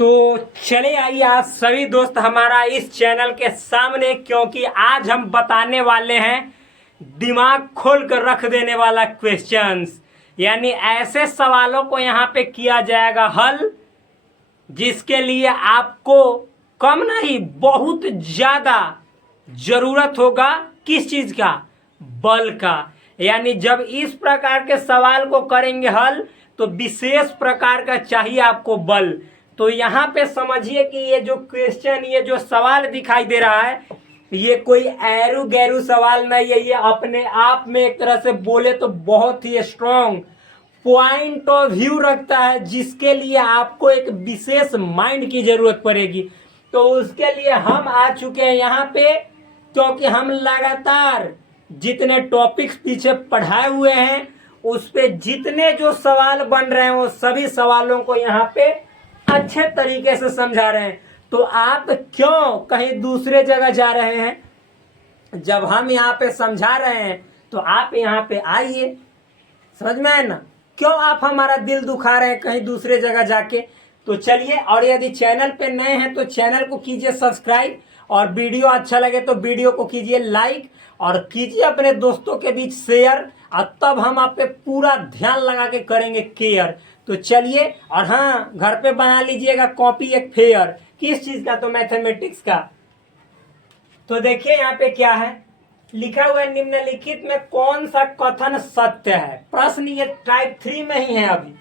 तो चले आइए आज सभी दोस्त हमारा इस चैनल के सामने, क्योंकि आज हम बताने वाले हैं दिमाग खोल कर रख देने वाला क्वेश्चंस। यानी ऐसे सवालों को यहाँ पे किया जाएगा हल, जिसके लिए आपको कम नहीं बहुत ज़्यादा ज़रूरत होगा किस चीज़ का, बल का। यानी जब इस प्रकार के सवाल को करेंगे हल तो विशेष प्रकार का चाहिए आपको बल। तो यहाँ पे समझिए कि ये जो क्वेश्चन, ये जो सवाल दिखाई दे रहा है, ये कोई ऐरू गैरू सवाल नहीं है। ये अपने आप में एक तरह से बोले तो बहुत ही स्ट्रॉन्ग पॉइंट ऑफ व्यू रखता है, जिसके लिए आपको एक विशेष माइंड की जरूरत पड़ेगी। तो उसके लिए हम आ चुके हैं यहाँ पे, क्योंकि हम लगातार जितने टॉपिक्स पीछे पढ़ाए हुए हैं उस पे जितने जो सवाल बन रहे हैं वो सभी सवालों को यहाँ पे अच्छे तरीके से समझा रहे हैं। तो आप क्यों कहीं दूसरे जगह जा रहे हैं, जब हम यहाँ पे समझा रहे हैं तो आप यहाँ पे आइए। समझ में आए ना, क्यों आप हमारा दिल दुखा रहे हैं कहीं दूसरे जगह जाके। तो चलिए, और यदि चैनल पे नए हैं तो चैनल को कीजिए सब्सक्राइब, और वीडियो अच्छा लगे तो वीडियो को कीजिए लाइक, और कीजिए अपने दोस्तों के बीच शेयर, और तब हम आप पे पूरा ध्यान लगा के करेंगे केयर। तो चलिए, और हाँ, घर पे बना लीजिएगा कॉपी एक फेयर। किस चीज का? तो मैथमेटिक्स का। तो देखिए यहाँ पे क्या है लिखा हुआ है, निम्नलिखित में कौन सा कथन सत्य है। प्रश्न ये टाइप 3 में ही है अभी,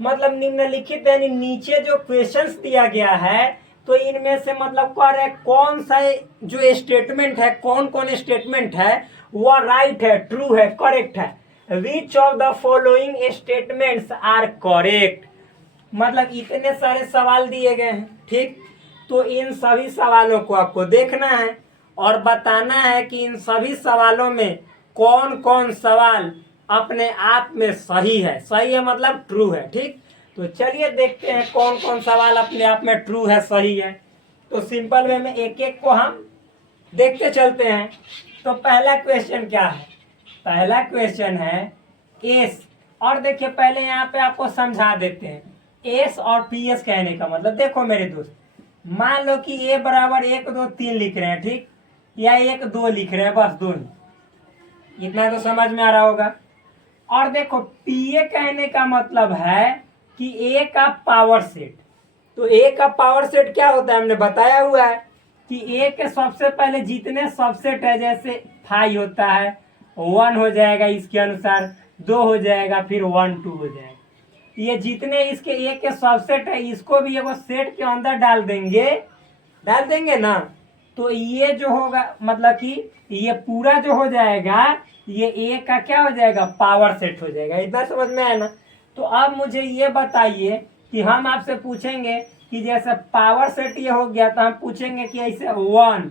मतलब निम्नलिखित यानी नीचे जो क्वेश्चंस दिया गया है, तो इनमें से मतलब कह रहे कौन सा जो स्टेटमेंट है, कौन कौन स्टेटमेंट है वह राइट है, ट्रू है, करेक्ट है। Which of the following statements are correct. मतलब इतने सारे सवाल दिए गए हैं, ठीक। तो इन सभी सवालों को आपको देखना है और बताना है कि इन सभी सवालों में कौन कौन सवाल अपने आप में सही है। सही है मतलब ट्रू है, ठीक। तो चलिए देखते हैं कौन कौन सवाल अपने आप में ट्रू है, सही है। तो सिंपल वे में एक एक को हम देखते चलते हैं। तो पहला क्वेश्चन क्या है? पहला क्वेश्चन है एस। और देखिए पहले यहाँ पे आपको समझा देते हैं एस और पी एस कहने का मतलब। देखो मेरे दोस्त, मान लो कि ए बराबर 1 2 3 लिख रहे हैं, ठीक, या 1 2 लिख रहे हैं, बस दो ही। इतना तो समझ में आ रहा होगा। और देखो पी ए कहने का मतलब है कि ए का पावर सेट। तो ए का पावर सेट क्या होता है, हमने बताया हुआ है कि ए के सबसे पहले जितने सबसेट है, जैसे 5 होता है 1 हो जाएगा, इसके अनुसार 2 हो जाएगा, फिर 1 2 हो जाएगा। ये जितने इसके ए के सबसेट है, इसको भी एगो सेट के अंदर डाल देंगे ना, तो ये जो होगा मतलब कि ये पूरा जो हो जाएगा, ये ए का क्या हो जाएगा, पावर सेट हो जाएगा। इतना समझ में आया ना। तो अब मुझे ये बताइए कि हम आपसे पूछेंगे कि जैसे पावर सेट ये हो गया, तो हम पूछेंगे कि ऐसे 1,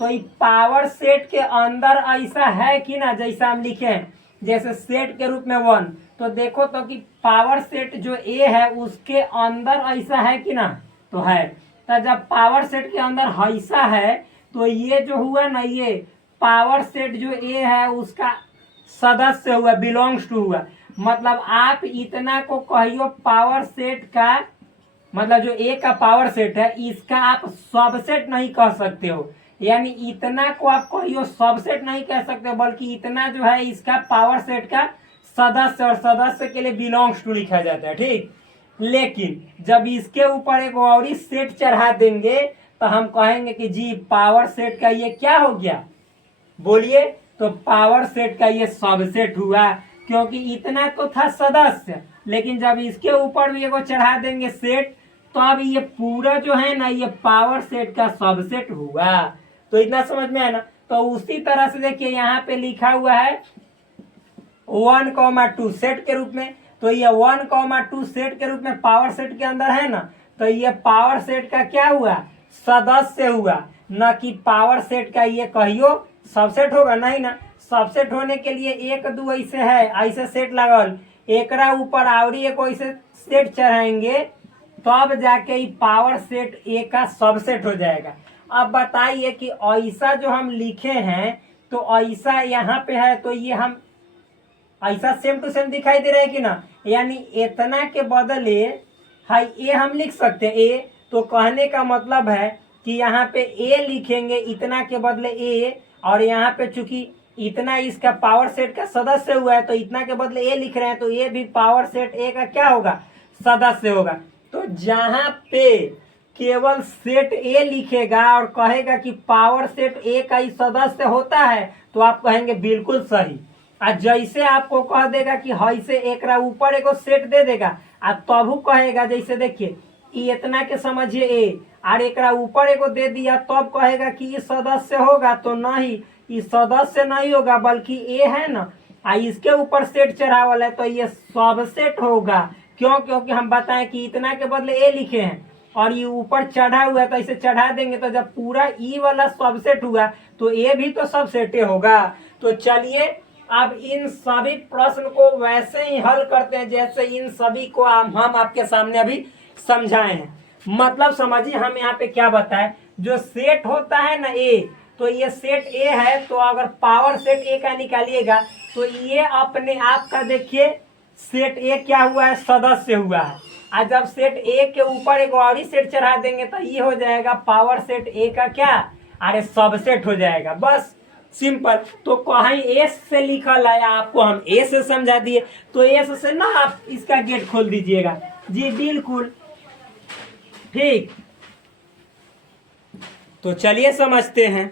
तो ये पावर सेट के अंदर ऐसा है कि ना, जैसा हम लिखे हैं जैसे सेट के रूप में 1, तो देखो तो कि पावर सेट जो ए है उसके अंदर ऐसा है कि ना, तो है। तो जब पावर सेट के अंदर ऐसा है तो ये जो हुआ ना, ये पावर सेट जो ए है उसका सदस्य हुआ, बिलोंग्स टू हुआ। मतलब आप इतना को कहियो पावर सेट का, मतलब जो ए का पावर सेट है इसका आप सबसेट नहीं कह सकते हो। यानी इतना को आप कहियो सबसेट नहीं कह सकते हो, बल्कि इतना जो है इसका पावर सेट का सदस्य, और सदस्य के लिए बिलोंग्स टू लिखा जाता है, ठीक। लेकिन जब इसके ऊपर एक और सेट चढ़ा देंगे तो हम कहेंगे कि जी पावर सेट का ये क्या हो गया, बोलिए। तो पावर सेट का ये सबसेट हुआ, क्योंकि इतना तो था सदस्य, लेकिन जब इसके ऊपर भी एगो चढ़ा देंगे सेट, तो अब ये पूरा जो है ना, ये पावर सेट का सबसेट हुआ। तो इतना समझ में है ना। तो उसी तरह से देखिए यहाँ पे लिखा हुआ है 1 2 सेट के रूप में। तो ये 1 2 सेट के रूप में पावर सेट के अंदर है ना, तो ये पावर सेट का क्या हुआ, सदस्य हुआ, न कि पावर सेट का ये कहियो सबसेट होगा, नहीं ना। सबसेट होने के लिए 1 2 ऐसे है, ऐसे सेट लगल, एकरा ऊपर आवरी एक ऐसे सेट चढ़ाएंगे, तो अब जाके ये पावर सेट ए का सबसेट हो जाएगा। अब बताइए कि ऐसा जो हम लिखे हैं, तो ऐसा यहाँ पे है, तो ये हम ऐसा सेम टू सेम दिखाई दे रहा है कि ना। यानी इतना के बदले है ए हम लिख सकते हैं ए, तो कहने का मतलब है कि यहाँ पे ए लिखेंगे इतना के बदले ए, और यहाँ पे चूंकि इतना इसका पावर सेट का सदस्य हुआ है तो इतना के बदले ए लिख रहे हैं, तो ये भी पावर सेट ए का क्या होगा, सदस्य होगा। तो जहां पे केवल सेट ए लिखेगा और कहेगा कि पावर सेट ए का ही सदस्य होता है तो आप कहेंगे बिल्कुल सही। और जैसे आपको कह देगा कि हई से एक ऊपर एगो सेट दे देगा, और तबू कहेगा, जैसे देखिए इतना के समझिए ए और एक ऊपर एगो दे दिया, तब कहेगा कि ये सदस्य होगा, तो नहीं, ये सदस्य नहीं होगा बल्कि ए है ना, इसके ऊपर सेट चढ़ावल है तो ये सबसेट होगा। क्यों? क्योंकि हम बताएं कि इतना के बदले ए लिखे हैं और ये ऊपर चढ़ा हुआ है, तो इसे चढ़ा देंगे तो जब पूरा ई वाला सबसेट हुआ तो ए भी तो सबसेट होगा। तो चलिए अब इन सभी प्रश्न को वैसे ही हल करते हैं जैसे इन सभी को हम आपके सामने अभी समझाए हैं। मतलब समझिए हम यहाँ पे क्या बताए, जो सेट होता है ना ए, तो ये सेट ए है, तो अगर पावर सेट ए का निकालिएगा तो ये अपने आप का देखिए सेट ए क्या हुआ है, सदस्य हुआ है। और जब सेट ए के ऊपर एक और ही सेट चढ़ा देंगे तो ये हो जाएगा पावर सेट ए का क्या, अरे सबसेट हो जाएगा। बस सिंपल। तो कहीं एस से लिखल है, आपको हम ए से समझा दिए, तो एस से ना आप इसका गेट खोल दीजिएगा। जी बिल्कुल ठीक। तो चलिए समझते हैं,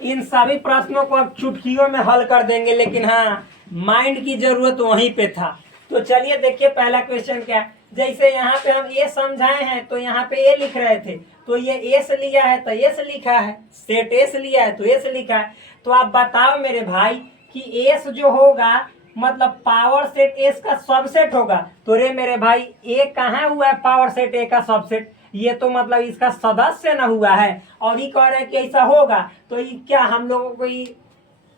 इन सभी प्रश्नों को अब चुटकियों में हल कर देंगे, लेकिन हाँ माइंड की जरूरत वहीं पे था। तो चलिए देखिए पहला क्वेश्चन क्या है। जैसे यहाँ पे हम ए समझाए हैं तो यहाँ पे ए लिख रहे थे, तो ये एस लिया है तो एस लिखा है, सेट एस लिया है तो एस लिखा है। तो आप बताओ मेरे भाई कि एस जो होगा मतलब पावर सेट एस का सबसेट होगा। तो रे मेरे भाई ए कहाँ हुआ है पावर सेट ए का सबसेट, ये तो मतलब इसका सदस्य न हुआ है। और ये कह रहे हैं कि ऐसा होगा, तो ये क्या हम लोगों को ये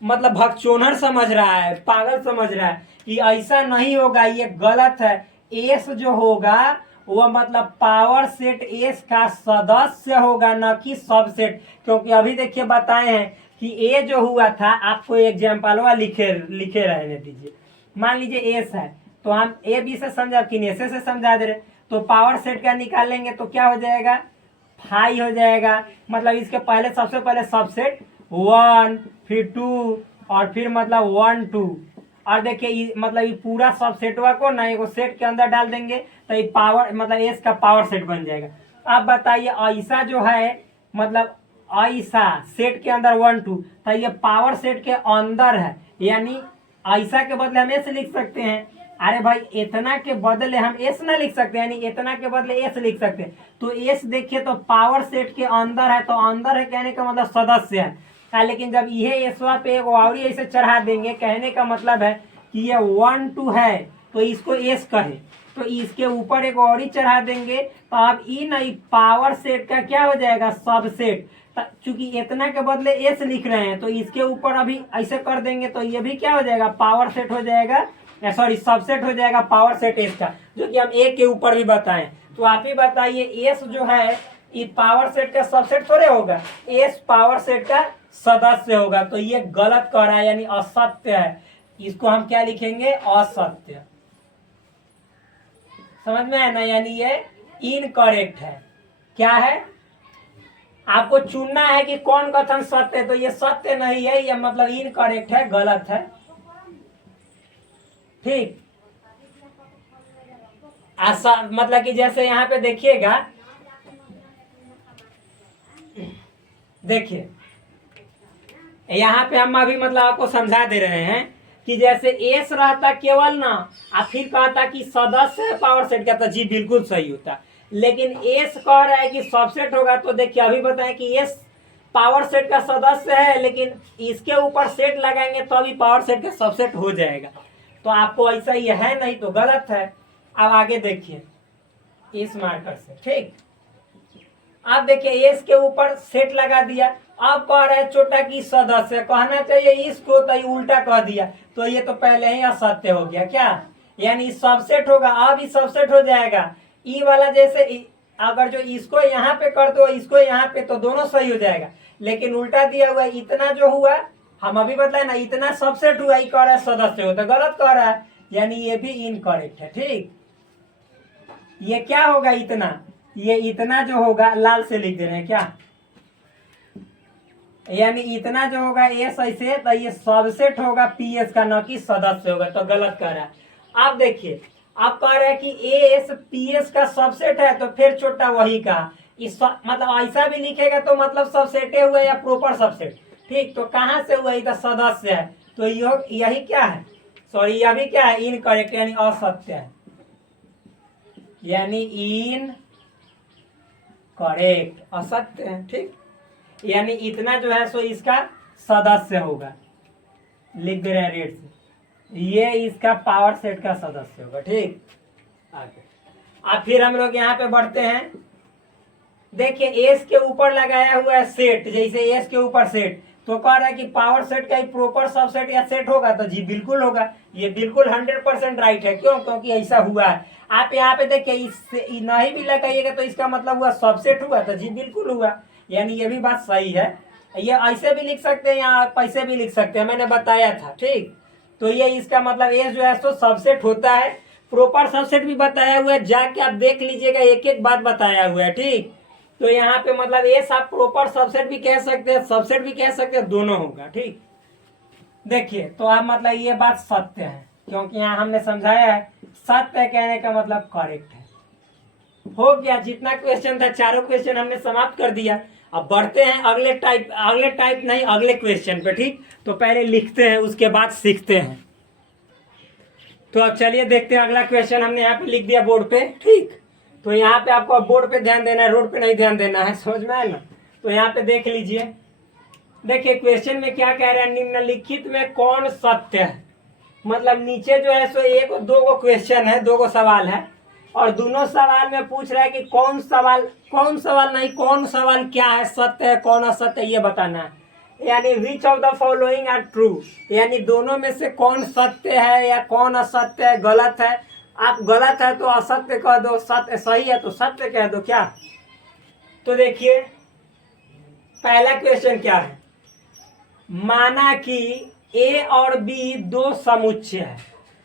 मतलब भगचोनर समझ रहा है, पागल समझ रहा है कि ऐसा नहीं होगा, ये गलत है। एस जो होगा वह मतलब पावर सेट एस का सदस्य होगा, न कि सबसेट। क्योंकि अभी देखिए बताए हैं कि ए जो हुआ था, आपको एग्जाम्पल लिखे रहने दीजिए। मान लीजिए एस है तो हम ए बी से समझा कि एस से समझा दे रहे, तो पावर सेट का निकालेंगे तो क्या हो जाएगा, फाई हो जाएगा। मतलब इसके पहले सबसे पहले सबसेट 1 फिर 2 और फिर मतलब 1 2, और देखिए मतलब ये पूरा सबसेटवा को ना एगो सेट के अंदर डाल देंगे तो ये पावर मतलब एस का पावर सेट बन जाएगा। अब बताइए ऐसा जो है मतलब ऐसा सेट के अंदर 1 2, तो ये पावर सेट के अंदर है, यानी ऐसा के बदले हम एस लिख सकते हैं। अरे भाई इतना के बदले हम एस ना लिख सकते, यानी इतना के बदले एस लिख सकते हैं। तो एस देखिए तो पावर सेट के अंदर है, तो अंदर है कहने का मतलब सदस्य है। लेकिन जब ये एसवा पे एक और ऐसे चढ़ा देंगे, कहने का मतलब है कि ये 1 2 है तो इसको एस कहे, तो इसके ऊपर एक और ही चढ़ा देंगे तो अब ई नहीं पावर सेट का क्या हो जाएगा, सबसेट। चूंकि इतना के बदले एस लिख रहे हैं तो इसके ऊपर अभी ऐसे कर देंगे तो ये भी क्या हो जाएगा, पावर सेट हो जाएगा, सॉरी सबसेट हो जाएगा पावर सेट एस का, जो कि हम एक के ऊपर भी बताएं। तो आप ही बताइए एस जो है ये पावर सेट का सबसेट थोड़े होगा, एस पावर सेट का सदस्य होगा। तो ये गलत कह रहा है, यानी असत्य है। इसको हम क्या लिखेंगे, असत्य। समझ में है ना, यानी ये इनकरेक्ट है। क्या है, आपको चुनना है कि कौन कथन सत्य है। तो ये सत्य नहीं है, ये मतलब इनकरेक्ट है, गलत है। ठीक, ऐसा मतलब कि जैसे यहाँ पे देखिएगा, देखिए यहाँ पे हम अभी मतलब आपको समझा दे रहे हैं कि जैसे एस रहता केवल ना, और फिर कहता कि सदस्य है पावर सेट का, तो जी बिल्कुल सही होता। लेकिन एस कह रहा है कि सबसेट होगा, तो देखिए अभी बताएं कि एस पावर सेट का सदस्य है, लेकिन इसके ऊपर सेट लगाएंगे तो अभी पावर सेट का सबसेट हो जाएगा। तो आपको ऐसा ही है, नहीं तो गलत है। अब आगे देखिए इस मार्कर से, ठीक। अब देखिए एस के ऊपर सेट लगा दिया, अब कह रहा है छोटा की सदस्य, कहना चाहिए इसको, तो ये उल्टा कह दिया, तो ये तो पहले ही असत्य हो गया क्या, यानी सबसेट होगा। अब ये सबसेट हो जाएगा, ई वाला जैसे अगर जो इसको यहाँ पे कर दो इसको यहाँ पे, तो दोनों सही हो जाएगा। लेकिन उल्टा दिया हुआ इतना जो हुआ, हम अभी बताए ना, इतना सबसेट हुआ, ये कह रहा है सदस्य हो, तो गलत कह रहा है, यानी ये भी इनकरेक्ट है। ठीक, ये क्या होगा, इतना ये इतना जो होगा, लाल से लिख दे रहे हैं क्या, यानी इतना जो होगा एस ऐसे, तो ये सबसेट होगा पी एस का, न कि सदस्य होगा, तो गलत कह रहा है। अब देखिए, आप कह रहे हैं कि ए एस पी एस का सबसेट है, तो फिर छोटा वही का, इस मतलब ऐसा भी लिखेगा तो मतलब सबसेटे हुआ या प्रॉपर सबसेट, ठीक। तो कहाँ से हुआ, इधर सदस्य है, तो यही क्या है, सॉरी यह भी क्या है, इनकरेक्ट यानी असत्य है, यानी इन करेक्ट, असत्य है, ठीक। यानी इतना जो है सो इसका सदस्य होगा, लिख दे रहे हैं रेड से, ये इसका पावर सेट का सदस्य होगा, ठीक। आगे अब फिर हम लोग यहाँ पे बढ़ते हैं। देखिए एस के ऊपर लगाया हुआ है सेट, जैसे एस के ऊपर सेट, तो कह रहा है कि पावर सेट का ही प्रॉपर सबसेट या सेट होगा, तो जी बिल्कुल होगा, ये बिल्कुल 100% राइट है। क्यों, क्योंकि ऐसा हुआ है। आप यहाँ पे देखिए इससे नहीं भी लगाइएगा तो इसका मतलब हुआ सबसेट हुआ, तो जी बिल्कुल हुआ, यानी ये भी बात सही है। ये ऐसे भी लिख सकते हैं या आप ऐसे भी लिख सकते हैं, मैंने बताया था, ठीक। तो ये इसका मतलब एस जो है सो सबसेट होता है, प्रॉपर सबसेट भी बताया हुआ है, जाके आप देख लीजिएगा, एक एक बात बताया हुआ है, ठीक। तो यहाँ पे मतलब एस आप प्रॉपर सबसेट भी कह सकते हैं, सबसेट भी कह सकते हैं, दोनों होगा, ठीक। देखिए तो आप मतलब ये बात सत्य है, क्योंकि यहाँ हमने समझाया है, सत्य कहने का मतलब करेक्ट है। हो गया, जितना क्वेश्चन था चारों क्वेश्चन हमने समाप्त कर दिया। अब बढ़ते हैं अगले टाइप नहीं, अगले क्वेश्चन पे, ठीक। तो पहले लिखते हैं, उसके बाद सीखते हैं। तो अब चलिए देखते हैं अगला क्वेश्चन, हमने यहाँ पे लिख दिया बोर्ड पे, ठीक। तो यहाँ पे आपको अब बोर्ड पे ध्यान देना है, रोड पे नहीं ध्यान देना है, समझ में आया ना। तो यहाँ पे देख लीजिए, देखिए क्वेश्चन में क्या कह रहे हैं, निम्नलिखित में कौन सत्य है। मतलब नीचे जो है सो एक दो गो क्वेश्चन है, दो गो सवाल है, और दोनों सवाल में पूछ रहा है कि कौन सवाल क्या है, सत्य है कौन असत्य है, ये बताना है। यानी which of the following are true, यानी दोनों में से कौन सत्य है या कौन असत्य है, गलत है। आप गलत है तो असत्य कह दो, सत्य सही है तो सत्य कह दो, क्या। तो देखिए पहला क्वेश्चन क्या है, माना कि ए और बी दो समुच्चय है।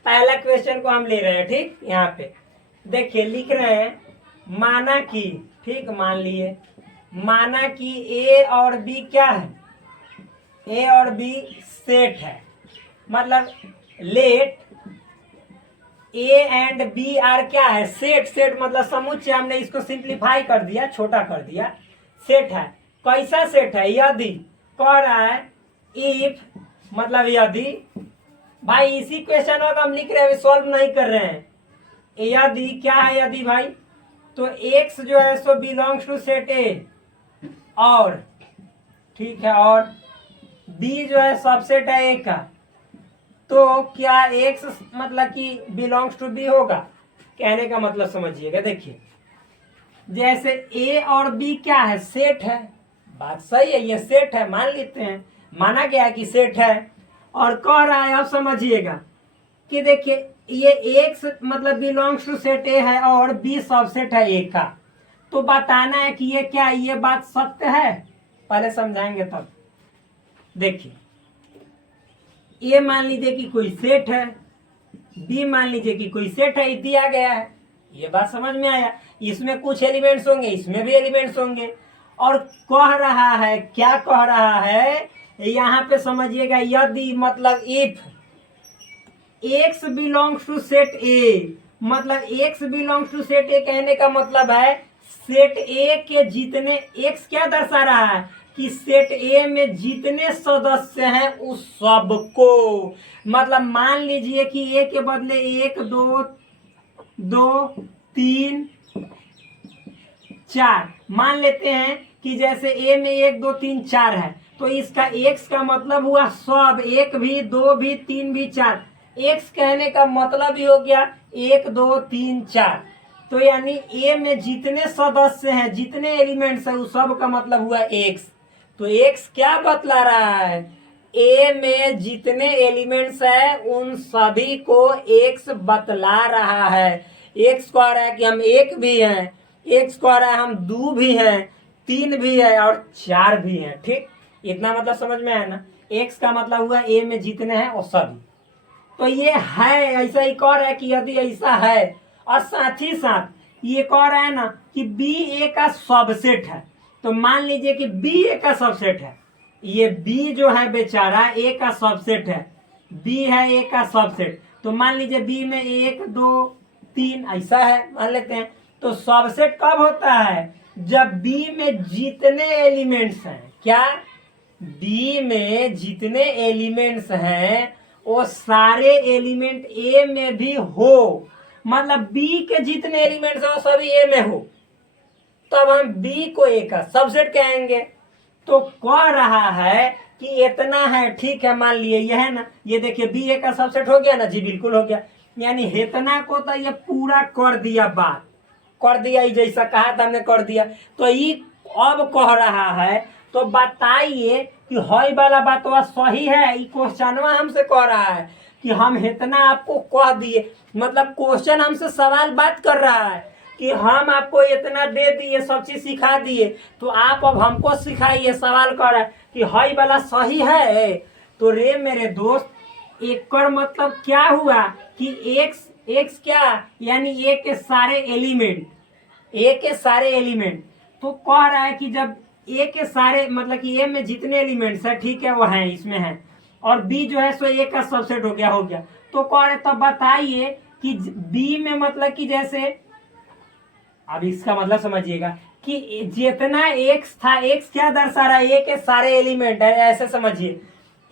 पहला क्वेश्चन को हम ले रहे हैं, ठीक। यहाँ पे देखिए लिख रहे हैं, माना कि, ठीक, मान लिए, माना कि ए और बी क्या है, ए और बी सेट है। मतलब let A and B are क्या है, सेट। सेट मतलब समुच्चय, हमने इसको सिंप्लीफाई कर दिया, छोटा कर दिया, सेट है। कैसा सेट है, यदि कह रहा है इफ, मतलब यदि, भाई इसी क्वेश्चन को हम लिख रहे हैं, सॉल्व नहीं कर रहे हैं। यदि क्या है, यदि भाई, तो एक्स जो है सो बिलोंग्स टू सेट ए, और ठीक है, और बी जो है सबसेट है ए का, तो क्या एक्स मतलब कि बिलोंग्स टू बी होगा। कहने का मतलब समझिएगा, देखिए जैसे ए और बी क्या है, सेट है, बात सही है, ये सेट है, मान लेते हैं, माना गया कि सेट है। और कह रहा है, अब समझिएगा कि देखिए ये एक्स मतलब बिलोंग्स टू सेट ए है और बी सबसेट है ए का, तो बताना है कि ये क्या, ये बात सत्य है। पहले समझाएंगे तब। देखिए ए मान लीजिए कि कोई सेट है, बी मान लीजिए कि कोई सेट है, दिया गया है, ये बात समझ में आया। इसमें कुछ एलिमेंट्स होंगे, इसमें भी एलिमेंट्स होंगे, और कह रहा है, क्या कह रहा है यहाँ पे समझिएगा, यदि मतलब if x belongs to set A, मतलब x belongs to set A कहने का मतलब है सेट ए के जितने, एक्स क्या दर्शा रहा है कि सेट ए में जितने सदस्य हैं उस सबको, मतलब मान लीजिए कि ए के बदले 1 2 2 3 4 मान लेते हैं कि जैसे ए में 1 2 3 4 है, तो इसका एक्स का मतलब हुआ सब, 1 भी 2 भी 3 भी 4, एक्स कहने का मतलब ही हो गया 1 2 3 4। तो यानी ए में जितने सदस्य हैं, जितने एलिमेंट्स हैं, उस सब का मतलब हुआ एक्स। तो एक्स क्या बतला रहा है, ए में जितने एलिमेंट्स हैं उन सभी को एक्स बतला रहा है। एक्स कह रहा है कि हम 1 भी हैं, एक्स कह रहा है हम 2 भी हैं, 3 भी है और 4 भी हैं, ठीक। इतना मतलब समझ में आया ना। एक्स का मतलब हुआ ए में जितने हैं वो सभी। तो ये है, ऐसा ही कह रहा है कि यदि ऐसा है, और साथ ही साथ ये कह रहा है ना कि बी ए का सबसेट है, तो मान लीजिए कि बी ए का सबसेट है, ये बी जो है बेचारा ए का सबसेट है, बी है ए का सबसेट, तो मान लीजिए बी में 1 2 3 ऐसा है मान लेते हैं। तो सबसेट कब होता है? जब बी में जितने एलिमेंट्स हैं, क्या बी में जितने एलिमेंट्स हैं वो सारे एलिमेंट ए में भी हो, मतलब बी के जितने एलिमेंट्स हैं वो सभी ए में हो, तब हम बी को ए का सबसेट कहेंगे। तो कह रहा है कि इतना है, ठीक है, मान लिए यह है ना, ये देखिए बी ए का सबसेट हो गया ना जी, बिल्कुल हो गया। यानी इतना को तो ये पूरा कर दिया, बात कर दिया, जैसा कहा था हमने कर दिया। तो ये अब कह रहा है तो बताइए कि हई वाला बात वह सही है? ये क्वेश्चन हमसे कह रहा है कि हम इतना आपको कह दिए, मतलब क्वेश्चन हमसे सवाल बात कर रहा है कि हम आपको इतना दे दिए, सब चीज सिखा दिए, तो आप अब हमको सिखाइए। सवाल कर रहा है कि हई वाला सही है। तो रे मेरे दोस्त, एक कर मतलब क्या हुआ कि एक्स क्या, यानी ए के सारे एलिमेंट, ए के सारे एलिमेंट। तो कह रहा है कि जब ए के सारे मतलब कि ए में जितने एलिमेंट्स है, ठीक है, वो है इसमें है, और बी जो है सो ए का सबसेट हो गया। तो कह रहे तब बताइए कि बी में मतलब कि जैसे, अब इसका मतलब समझिएगा कि जितना एक्स था, एक्स क्या दर्शा रहा है? ए के सारे एलिमेंट है, ऐसे समझिए,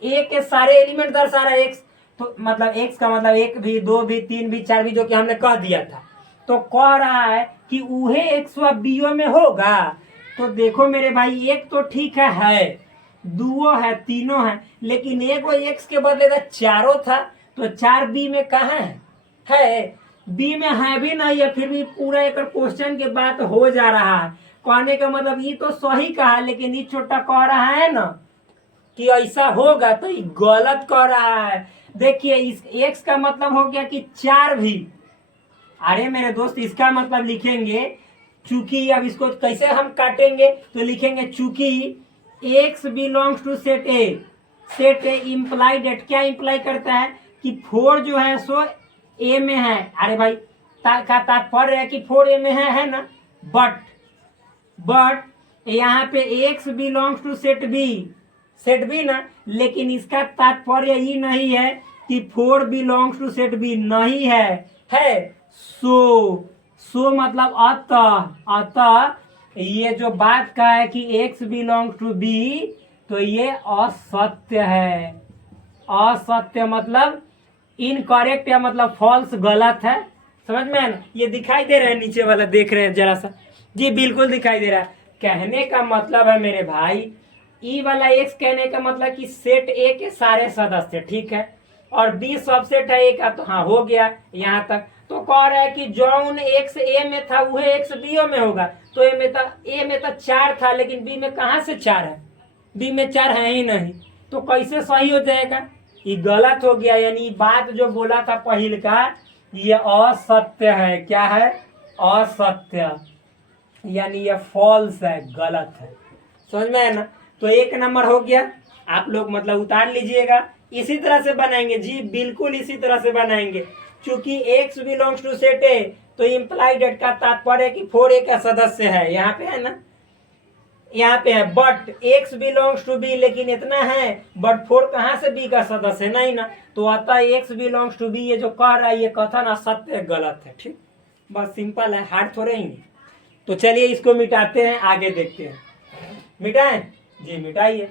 ए के सारे एलिमेंट दर्शा रहा है एक्स, तो मतलब एक्स का मतलब 1 भी 2 भी 3 भी 4 भी, जो कि हमने कह दिया था। तो कह रहा है कि उहे एक्स बीओ में होगा। तो देखो मेरे भाई, एक तो ठीक है, दुओ है, तीनों है, लेकिन एक वो एक्स के बदले था चारों था, तो 4 बी में कहाँ है? बी में है भी नहीं है, फिर भी पूरा एक क्वेश्चन के बात हो जा रहा है। कहने का मतलब ये तो सही कहा, लेकिन ये छोटा कह रहा है ना कि ऐसा होगा, तो ये गलत कह रहा है। देखिए इस एक्स का मतलब हो गया कि 4 भी, अरे मेरे दोस्त इसका मतलब लिखेंगे, चूंकि अब इसको कैसे हम काटेंगे, तो लिखेंगे चूंकि x belongs to set A implied at, क्या इंप्लाई करता है कि 4 जो है सो ए में है। अरे भाई का तात्पर्य है कि 4 ए में है ना, बट यहाँ पे x belongs to set B ना, लेकिन इसका तात्पर्य ये नहीं है कि 4 बिलोंग्स टू सेट बी, नहीं है सो मतलब अतः ये जो बात का है कि एक्स बिलोंग्स टू बी, तो ये असत्य है। असत्य मतलब इनकरेक्ट, या मतलब फॉल्स, गलत है। समझ में है ना? ये दिखाई दे रहा है नीचे वाला, देख रहे हैं जरा सा जी, बिल्कुल दिखाई दे रहा है। कहने का मतलब है मेरे भाई, ई वाला एक्स कहने का मतलब कि सेट ए के सारे सदस्य, ठीक है, और बी सबसेट है ए का, तो हाँ हो गया यहाँ तक। तो कह रहा है कि जौन एक्स ए में था वह एक्स बी में होगा, तो ए में तो 4 था, लेकिन बी में कहाँ से 4 है? बी में 4 है ही नहीं, तो कैसे सही हो जाएगा? ये गलत हो गया। यानी बात जो बोला था पहले का, ये असत्य है। क्या है? असत्य, यानी ये फॉल्स है, गलत है। समझ में है ना? तो 1 नंबर हो गया। आप लोग मतलब उतार लीजिएगा, इसी तरह से बनाएंगे जी, बिल्कुल इसी तरह से बनाएंगे। चूंकि x belongs to set A, तो इम्प्लाइड एट का तात्पर्य कि 4 ए का सदस्य है, यहाँ पे है ना, यहाँ पे है। But x belongs to B, लेकिन इतना है, बट 4 कहाँ से बी का सदस्य नहीं ना, तो अतः एक्स बिलोंग्स टू बी, ये जो कह रहा है ये कथन असत्य, गलत है। ठीक, बस सिंपल है, हार्ड थोड़े ही। तो चलिए इसको मिटाते हैं, आगे देखते हैं। मिटाएं जी, मिटाइए।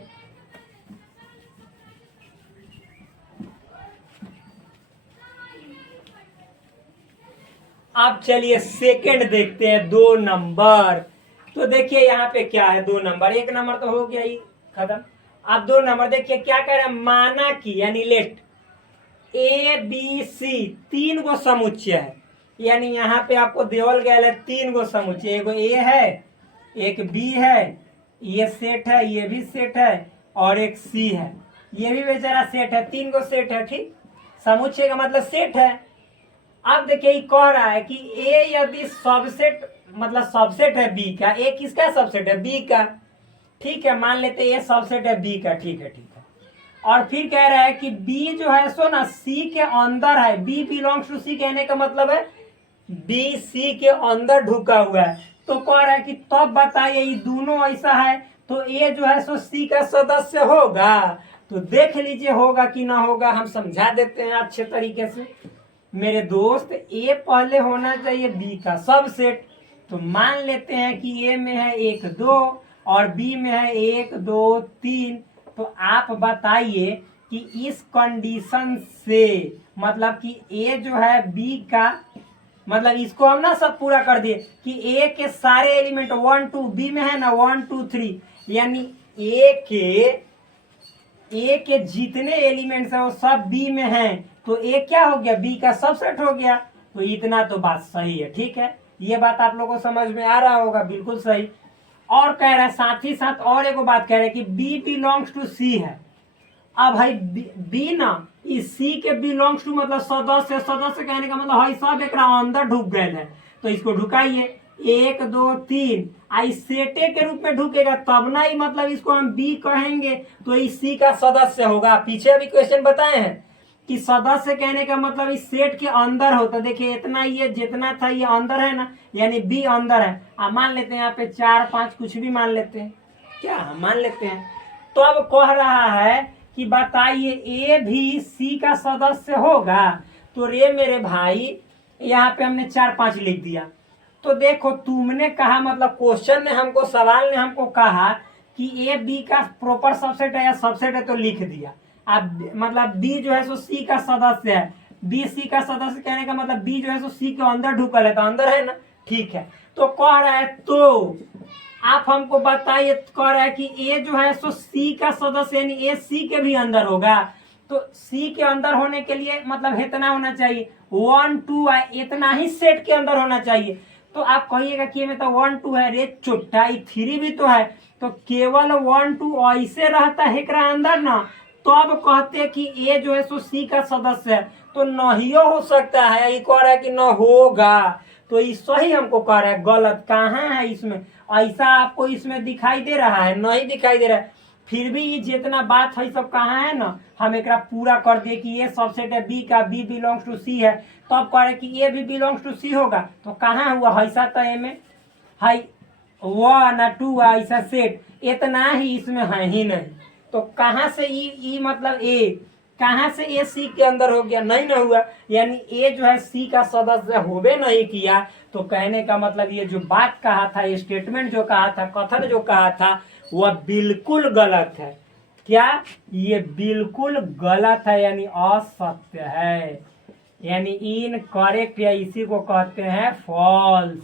अब चलिए सेकंड देखते हैं, 2 नंबर। तो देखिए यहाँ पे क्या है, 2 नंबर। 1 नंबर तो हो गया ही खत्म। अब 2 नंबर देखिए क्या कह रहा है, माना कि, यानी लेट ए बी सी 3 गो समुच्चय है, यानी यहाँ पे आपको देवल गया है 3 गो समुच्चय, एगो ए है, एक बी है, ये सेट है, ये भी सेट है, और एक सी है, ये भी बेचारा सेट है। 3 गो सेट है, ठीक, समुच्चय का मतलब सेट है। अब देखिए कह रहा है कि ए यदि सबसेट, मतलब सबसेट है बी का, ए किसका सबसेट है? बी का, ठीक है, मान लेते ए सबसेट है बी का, ठीक है। और फिर कह रहा है कि बी जो है सो ना सी के अंदर है, बी बिलोंग्स टू सी, कहने का मतलब है बी सी के अंदर ढुका हुआ है। तो कह रहा है कि तब बताइए ये दोनों ऐसा है तो ए जो है सो सी का सदस्य होगा। तो देख लीजिए होगा कि ना होगा, हम समझा देते हैं अच्छे तरीके से। मेरे दोस्त ए पहले होना चाहिए बी का सबसेट। तो मान लेते हैं कि ए में है 1 2 और बी में है 1 2 3। तो आप बताइए कि इस कंडीशन से मतलब कि ए जो है बी का मतलब इसको हम ना सब पूरा कर दिए कि ए के सारे एलिमेंट 1 2 बी में है ना 1 2 3 यानी ए के जितने एलिमेंट्स हैं वो सब बी में हैं। तो ए क्या हो गया, बी का सबसेट हो गया। तो इतना तो बात सही है, ठीक है। ये बात आप लोगों को समझ में आ रहा होगा, बिल्कुल सही। और कह रहा है साथ ही साथ और एक बात कह रहे हैं कि बी बिलोंग्स टू सी है। अब भाई बी ना इस सी के बिलोंग्स टू मतलब सदस्य, सदस्य कहने का मतलब है सब एक अंदर ढुक गए हैं। तो इसको ढुकाइए 1 2 3 आई सेटे के रूप में ढुकेगा तब ना ही मतलब इसको हम बी कहेंगे। तो इस सी का सदस्य होगा। पीछे अभी क्वेश्चन बताए हैं कि सदस्य कहने का मतलब इस सेट के अंदर होता। देखिए इतना ये जितना था ये अंदर है ना, यानी बी अंदर है। अब मान लेते हैं यहाँ पे 4 5 कुछ भी मान लेते हैं, क्या हम मान लेते हैं। तो अब कह रहा है कि बताइए ए भी सी का सदस्य होगा। तो रे मेरे भाई यहाँ पे हमने 4 5 लिख दिया। तो देखो तुमने कहा मतलब क्वेश्चन ने हमको, सवाल ने हमको कहा कि ए बी का प्रॉपर सबसेट है या सबसेट है, तो लिख दिया। अब मतलब बी जो है सो सी का सदस्य है। बी सी का सदस्य कहने का मतलब बी जो है सो सी के अंदर ढुकल है, तो अंदर है ना, ठीक है। तो कह रहा है तो आप हमको बताइए, कह रहा है कि ए जो है सो सी का सदस्य यानी ए सी के भी अंदर होगा। तो सी के अंदर होने के लिए मतलब इतना होना चाहिए 1 2 इतना ही सेट के अंदर होना चाहिए। तो आप कहिएगा कि में तो 1 2 है, रे चुट्टा 3 भी तो है। तो केवल 1 2 ऐसे रहता है एकरा अंदर ना, तो अब कहते कि ए जो है सो सी का सदस्य है। तो नहीं हो सकता है, ये कह रहा है कि न होगा। तो ये सही हमको कह रहा है, गलत कहाँ है इसमें। ऐसा आपको इसमें दिखाई दे रहा है, नहीं दिखाई दे रहा है। फिर भी ये जितना बात है सब कहाँ है ना, हम एक पूरा कर दे कि ये सबसेट है बी का, बी बिलोंग्स टू सी है। तो अब कह रहे कि ए भी बिलोंग्स टू सी होगा। तो कहाँ हुआ ऐसा, तो ए में है 1 2 ऐसा सेट, इतना ही इसमें है ही नहीं। तो कहाँ से ई मतलब ए, कहाँ से ए सी के अंदर हो गया, नहीं ना हुआ। यानी ए जो है सी का सदस्य होबे नहीं किया। तो कहने का मतलब ये जो बात कहा था, ये स्टेटमेंट जो कहा था, कथन जो कहा था, वह बिल्कुल गलत है। क्या, ये बिल्कुल गलत है, यानी असत्य है, यानी इनकरेक्ट, या इसी को कहते हैं फॉल्स।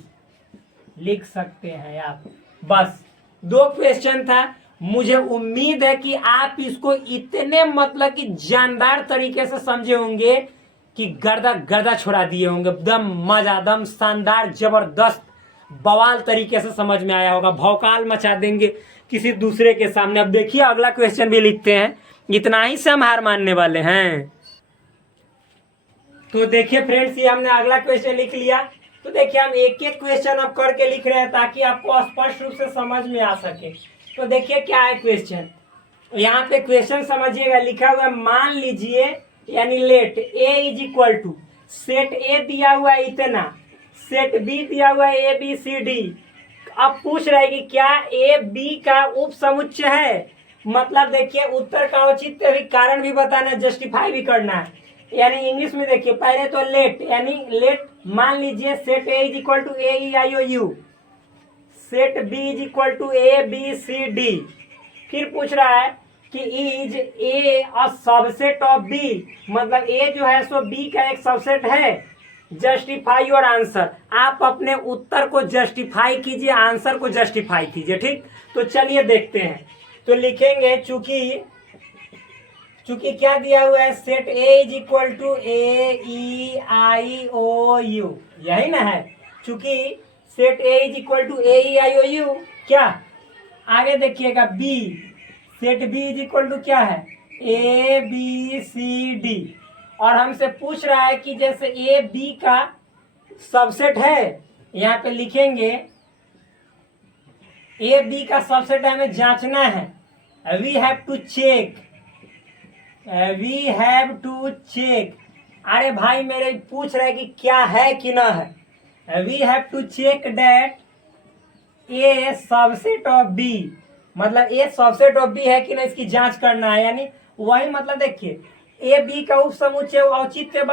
लिख सकते हैं आप। बस 2 क्वेश्चन था। मुझे उम्मीद है कि आप इसको इतने मतलब कि जानदार तरीके से समझे होंगे कि गर्दा गर्दा छोड़ा दिए होंगे। एकदम मजा, दम शानदार, जबरदस्त, बवाल तरीके से समझ में आया होगा। भौकाल मचा देंगे किसी दूसरे के सामने। अब देखिए अगला क्वेश्चन भी लिखते हैं, इतना ही से हम हार मानने वाले हैं। तो देखिए फ्रेंड्स, ये हमने अगला क्वेश्चन लिख लिया। तो देखिए हम एक एक क्वेश्चन अब करके लिख रहे हैं ताकि आपको स्पष्ट रूप से समझ में आ सके। तो देखिए क्या है क्वेश्चन, यहाँ पे क्वेश्चन समझिएगा, लिखा हुआ है मान लीजिए, यानी let A is equal to, set A दिया हुआ है इतना, सेट बी दिया हुआ है ए बी सी डी। अब पूछ रहा है कि क्या ए बी का उप समुच्चय है। मतलब देखिए उत्तर का औचित्य भी, कारण भी बताना, जस्टिफाई भी करना है। यानी इंग्लिश में देखिए पहले तो लेट, यानी लेट मान लीजिए set A is equal to A E I O U, set B is equal to A B C D. फिर पूछ रहा है कि is A a subset of B, मतलब ए जो है सो बी का एक सबसेट है। जस्टिफाई योर आंसर, आप अपने उत्तर को जस्टिफाई कीजिए, आंसर को जस्टिफाई कीजिए, ठीक। तो चलिए देखते हैं। तो लिखेंगे चूंकि क्या दिया हुआ है, set A is equal to A E I O U, यही ना है। चूंकि set A is equal to A E I O U, क्या आगे देखिएगा B, set B is equal to क्या है, ए बी सी डी। और हमसे पूछ रहा है कि जैसे ए बी का सबसेट है, यहाँ पे लिखेंगे ए बी का सबसेट हमें जांचना है। We have to check, we have to check. अरे भाई मेरे पूछ रहे कि क्या है कि ना है, we have to check that A subset of B, मतलब ए सबसेट ऑफ बी है कि ना, इसकी जांच करना है। यानी वही मतलब देखिए, ए बी का उपसमुच्चय औचित्य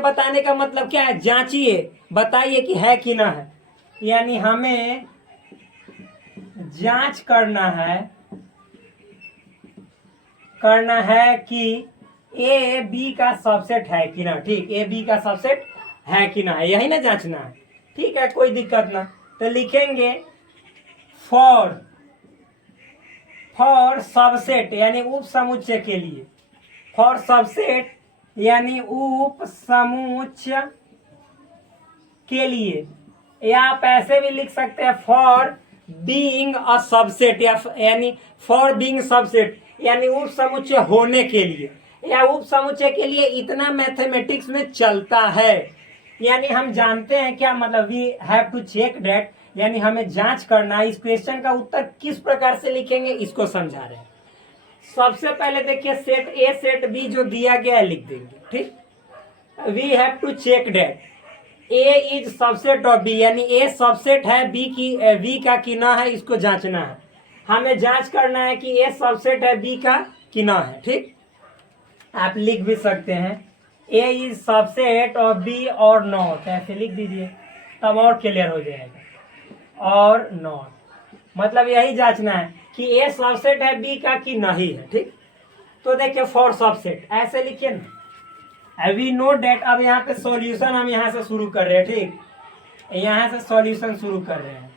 बताने का मतलब क्या है, जांचिए, बताइए कि है कि ना है। यानी हमें जांच करना है कि ए बी का सबसेट है कि ना। ठीक, ए बी का सबसेट है कि ना है, यही ना जांचना है। ठीक है, कोई दिक्कत ना। तो लिखेंगे फॉर सबसेट यानी उप समुच्चय के लिए, फॉर सबसेट यानी उप समुच्चय के लिए, या आप ऐसे भी लिख सकते हैं फॉर बीइंग अ सबसेट, यानी फॉर बीइंग सबसेट यानी उप समुच्चय होने के लिए, या उप समुच्चय के लिए इतना मैथमेटिक्स में चलता है। यानी हम जानते हैं क्या मतलब, we have to check that, यानी हमें जांच करना है। इस क्वेश्चन का उत्तर किस प्रकार से लिखेंगे इसको समझा रहे हैं। सबसे पहले देखिए, सेट ए सेट बी जो दिया गया है लिख देंगे। ठीक, we have to check that A is subset of B, यानी ए सबसेट है बी का कि ना है, इसको जांचना है। हमें जांच करना है कि ए सबसेट है बी का कि ना है। ठीक, आप लिख भी सकते हैं ए इज सबसेट ऑफ बी और नॉट, ऐसे लिख दीजिए, तब और क्लियर हो जाएगा। और नॉट मतलब यही जांचना है कि ए सबसेट है बी का कि नहीं है। ठीक, तो देखिए फॉर सबसेट ऐसे लिखिए ना, वी नो डेट। अब यहाँ पे सॉल्यूशन हम यहाँ से शुरू कर रहे हैं। ठीक, यहाँ से सॉल्यूशन शुरू कर रहे हैं।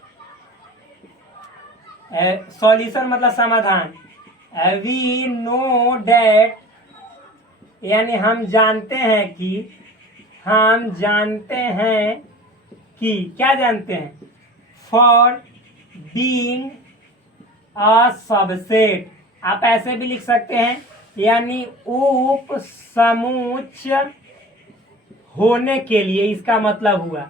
सॉल्यूशन मतलब समाधान। वी नो डेट यानी हम जानते हैं कि क्या जानते हैं, फॉर बीइंग अ सबसेट, आप ऐसे भी लिख सकते हैं, यानी उप समुच्चय होने के लिए। इसका मतलब हुआ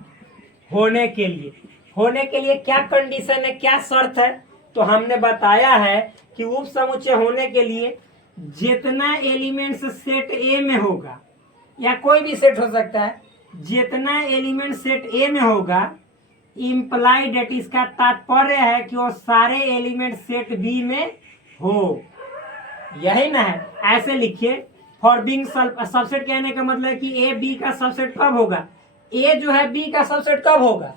होने के लिए क्या कंडीशन है, क्या शर्त है, तो हमने बताया है कि उप समुच्चय होने के लिए जितना एलिमेंट्स सेट ए में होगा, या कोई भी सेट हो सकता है, जितना एलिमेंट सेट ए में होगा, इम्प्लाइड डेट, इसका तात्पर्य है कि वो सारे एलिमेंट सेट बी में हो, यही ना है। ऐसे लिखिए, फॉर बीइंग सबसेट कहने का मतलब है कि ए बी का सबसेट कब होगा, ए जो है बी का सबसेट कब होगा।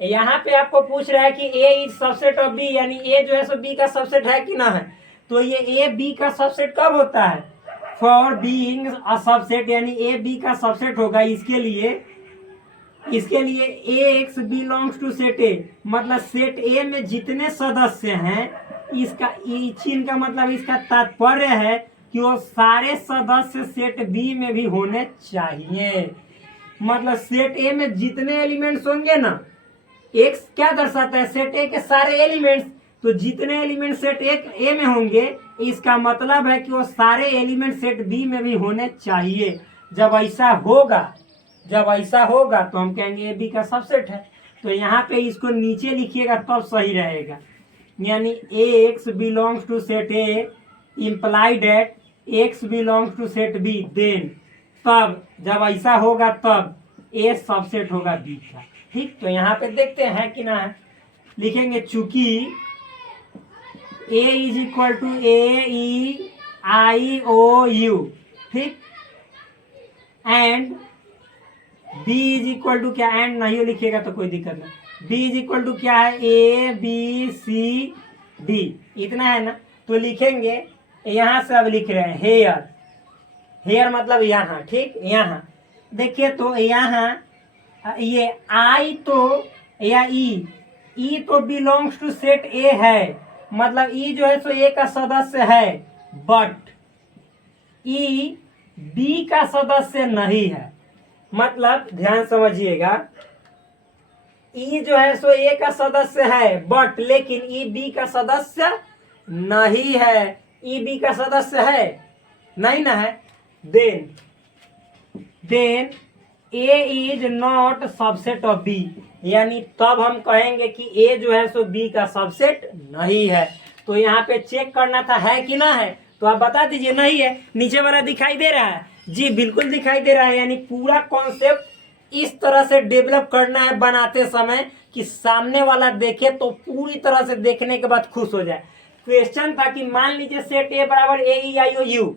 यहाँ पे आपको पूछ रहा है कि ए इज सबसेट ऑफ बी, यानी ए जो है सो बी का सबसेट है कि ना है, तो ये ए बी का सबसेट कब होता है, फॉर बीइंग अ सबसेट, यानी ए बी का सबसेट होगा। इसके लिए A x belongs to set A, मतलब सेट ए में जितने सदस्य हैं, इसका चिन्ह का मतलब, इसका तात्पर्य है कि वो सारे सदस्य सेट बी में भी होने चाहिए। मतलब सेट ए में जितने एलिमेंट्स होंगे ना, एक्स क्या दर्शाता है, सेट ए के सारे एलिमेंट्स, तो जितने एलिमेंट सेट ए में होंगे, इसका मतलब है कि वो सारे एलिमेंट सेट बी में भी होने चाहिए। जब ऐसा होगा तो हम कहेंगे ए बी का सबसेट है। तो यहाँ पे इसको नीचे लिखिएगा तब सही रहेगा, यानी A x belongs to set A imply that x belongs to set B, then तब जब ऐसा होगा तब ए सबसेट होगा बी का। ठीक, तो यहाँ पे देखते हैं कि ना है, लिखेंगे चूंकि A is equal to A E I O U, ठीक, and B is equal to क्या, एंड नहीं लिखिएगा तो कोई दिक्कत नहीं, बी इज इक्वल टू क्या है, ए बी सी डी, इतना है ना। तो लिखेंगे, यहां से अब लिख रहे हैं हेयर मतलब यहाँ। ठीक, यहाँ देखिए, तो यहाँ ये आई तो या ई तो बिलोंग्स टू सेट ए है, मतलब ई जो है सो ए का सदस्य है, बट ई बी का सदस्य नहीं है। मतलब ध्यान समझिएगा, ई जो है सो ए का सदस्य है, बट लेकिन ई बी का सदस्य नहीं है। ई बी का सदस्य है नहीं ना है, then A is not subset of B, यानी तब हम कहेंगे कि ए जो है सो बी का सबसेट नहीं है। तो यहाँ पे चेक करना था है कि ना है, तो आप बता दीजिए नहीं है। नीचे वाला दिखाई दे रहा है, जी बिल्कुल दिखाई दे रहा है, यानी पूरा कॉन्सेप्ट इस तरह से डेवलप करना है बनाते समय कि सामने वाला देखे तो पूरी तरह से देखने के बाद खुश हो जाए। क्वेश्चन था कि मान लीजिए सेट ए बराबर ए E I O U,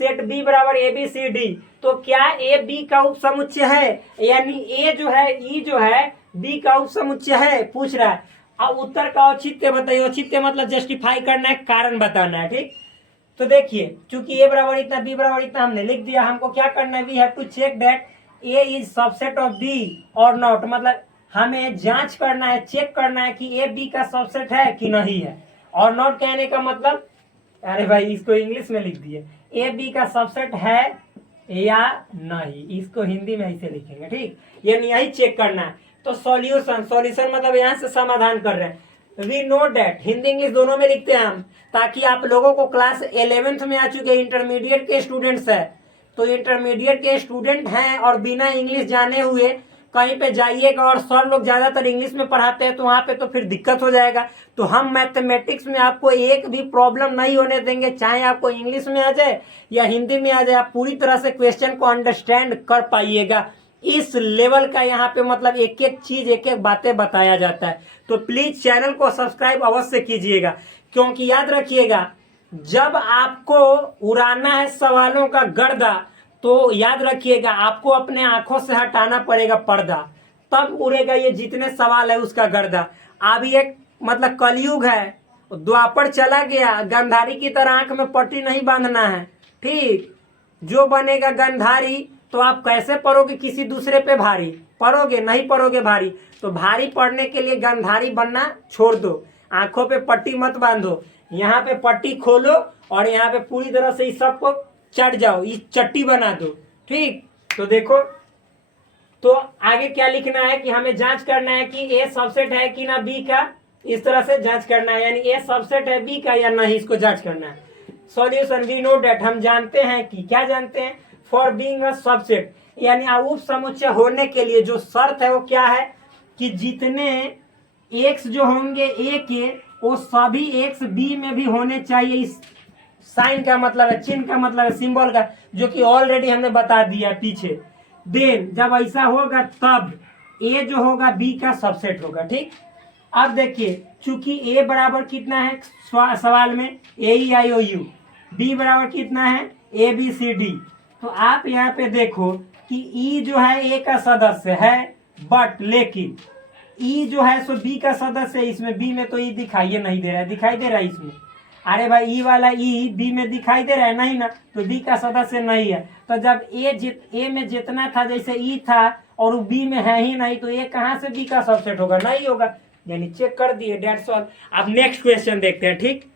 set B बराबर ए बी सी डी, तो क्या ए बी का उपसमुच्चय है, यानी ए जो है ई जो है बी का उपसमुच्चय है, पूछ रहा है। अब उत्तर का औचित्य बताइए। औचित्य मतलब जस्टिफाई करना है, कारण बताना है, ठीक। तो देखिए चूंकि ए बराबर इतना बी बराबर इतना हमने लिख दिया, हमको क्या करना है, we have to check that A is subset of B और नॉट, मतलब हमें जांच करना है, चेक करना है कि ए बी का सबसेट है कि नहीं है। और नॉट कहने का मतलब, अरे भाई इसको इंग्लिश में लिख दिए, ए बी का सबसेट है या नहीं, इसको हिंदी में ऐसे लिखेंगे, ठीक। यानी यही चेक करना है। तो सॉल्यूशन, सॉल्यूशन मतलब यहाँ से समाधान कर रहे हैं। We know that, Hindi English दोनों में लिखते हैं हम, ताकि आप लोगों को क्लास 11th में आ चुके इंटरमीडिएट के स्टूडेंट्स है, तो इंटरमीडिएट के स्टूडेंट हैं और बिना इंग्लिश जाने हुए कहीं पे जाइएगा और सर लोग ज्यादातर इंग्लिश में पढ़ाते हैं, तो वहां पे तो फिर दिक्कत हो जाएगा। तो हम मैथमेटिक्स में आपको एक भी प्रॉब्लम नहीं होने देंगे, चाहे आपको इंग्लिश में आ जाए या हिंदी में आ जाए, आप पूरी तरह से क्वेश्चन को अंडरस्टैंड कर पाइएगा। इस लेवल का यहाँ पे मतलब एक एक चीज, एक एक बातें बताया जाता है। तो प्लीज चैनल को सब्सक्राइब अवश्य कीजिएगा, क्योंकि याद रखिएगा जब आपको उड़ाना है सवालों का गर्दा, तो याद रखिएगा आपको अपने आंखों से हटाना पड़ेगा पर्दा, तब उड़ेगा ये जितने सवाल है उसका गर्दा। अभी एक मतलब कलयुग है, द्वापर चला गया, गंधारी की तरह आंख में पट्टी नहीं बांधना है, ठीक। जो बनेगा गंधारी तो आप कैसे पढ़ोगे किसी दूसरे पे भारी, पढ़ोगे नहीं, पढ़ोगे भारी। तो भारी पढ़ने के लिए गंधारी बनना छोड़ दो, आंखों पे पट्टी मत बांधो, यहाँ पे पट्टी खोलो और यहाँ पे पूरी तरह से इस सबको चढ़ जाओ, इस चट्टी बना दो, ठीक। तो देखो, तो आगे क्या लिखना है कि हमें जांच करना है कि ए सबसेट है कि ना बी का, इस तरह से जांच करना है, यानी ए सबसेट है बी का या नहीं, इसको जांच करना है। सॉल्यूशन, वी नो डेट, हम जानते हैं कि, क्या जानते हैं, फॉर बीइंग अ सबसेट, यानी उप समुच्चय होने के लिए जो शर्त है वो क्या है कि जितने एक्स जो होंगे ए के, वो सभी एक्स बी में भी होने चाहिए। इस साइन का मतलब है, चिन्ह का मतलब है, सिंबल का, जो कि ऑलरेडी हमने बता दिया पीछे। देन जब ऐसा होगा तब ए जो होगा बी का सबसेट होगा, ठीक। अब देखिए चूंकि ए बराबर कितना है सवाल में, ए E I O you, B बराबर कितना है, ए बी सी डी, तो आप यहाँ पे देखो कि ई जो है ए का सदस्य है, बट लेकिन ई जो है सो बी का सदस्य है, इसमें बी में तो ई दिखाई नहीं दे रहा है, दिखाई दे रहा है इसमें, अरे भाई ई वाला ई बी में दिखाई दे रहा है नहीं ना, तो बी का सदस्य नहीं है। तो जब ए में जितना था जैसे ई था और बी में है ही नहीं, तो ए कहाँ से बी का सबसेट होगा, नहीं होगा, यानी चेक कर दिए, डेट्स ऑल। अब नेक्स्ट क्वेश्चन देखते हैं, ठीक।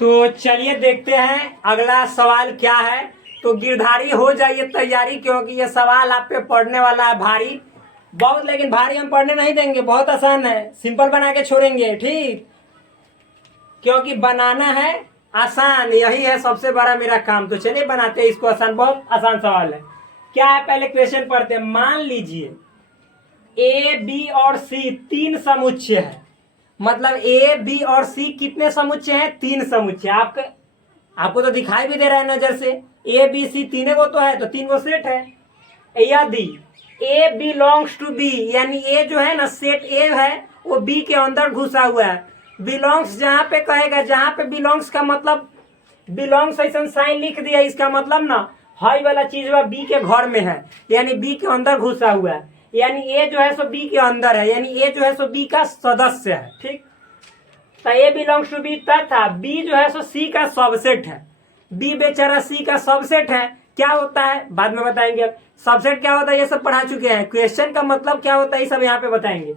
तो चलिए देखते हैं अगला सवाल क्या है। तो गिरधारी हो जाइए तैयारी, क्योंकि ये सवाल आप पे पढ़ने वाला है भारी बहुत, लेकिन भारी हम पढ़ने नहीं देंगे, बहुत आसान है, सिंपल बना के छोड़ेंगे, ठीक। क्योंकि बनाना है आसान, यही है सबसे बड़ा मेरा काम। तो चलिए बनाते हैं इसको आसान, बहुत आसान सवाल है। क्या है, पहले क्वेश्चन पढ़ते हैं। मान लीजिए ए बी और सी तीन समुच्चय है, मतलब ए बी और सी कितने समुच्चय हैं, तीन समुच्चय। आपको तो दिखाई भी दे रहा है नजर से, ए बी सी तीनों को तो है, तो तीन को सेट है। यदि ए बिलोंग्स टू बी, यानी ए जो है ना सेट ए है वो बी के अंदर घुसा हुआ है। बिलोंग्स जहां पे कहेगा, जहां पे बिलोंग्स का मतलब, बिलोंग्स ऐसा साइन लिख दिया, इसका मतलब ना हाई वाला चीज वह बी के घर में है, यानी बी के अंदर घुसा हुआ है, यानी ए जो है सो बी के अंदर है, यानी ए जो है सो बी का सदस्य है, ठीक। तो ए बिलोंग्स टू बी तथा बी जो है सो सी का सबसेट है। बी बेचारा सी का सबसेट है, क्या होता है बाद में बताएंगे। अब सबसेट क्या होता है ये सब पढ़ा चुके हैं, क्वेश्चन का मतलब क्या होता है ये सब यहाँ पे बताएंगे।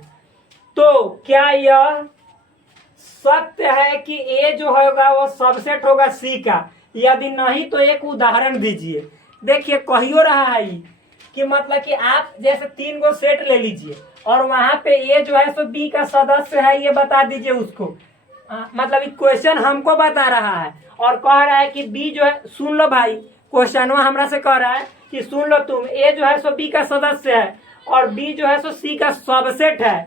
तो क्या यह सत्य है कि ए जो होगा वो सबसेट होगा सी का, यदि नहीं तो एक उदाहरण दीजिए। देखिए कहियो रहा है कि मतलब कि आप जैसे तीन को सेट ले लीजिए और वहां पे ए जो है सो बी का सदस्य है, ये बता दीजिए उसको। मतलब क्वेश्चन हमको बता रहा है और कह रहा है कि बी जो है, सुन लो भाई, क्वेश्चन हमरा से कह रहा है कि सुन लो तुम, ए जो है सो बी का सदस्य है और बी जो है सो सी का सबसेट है।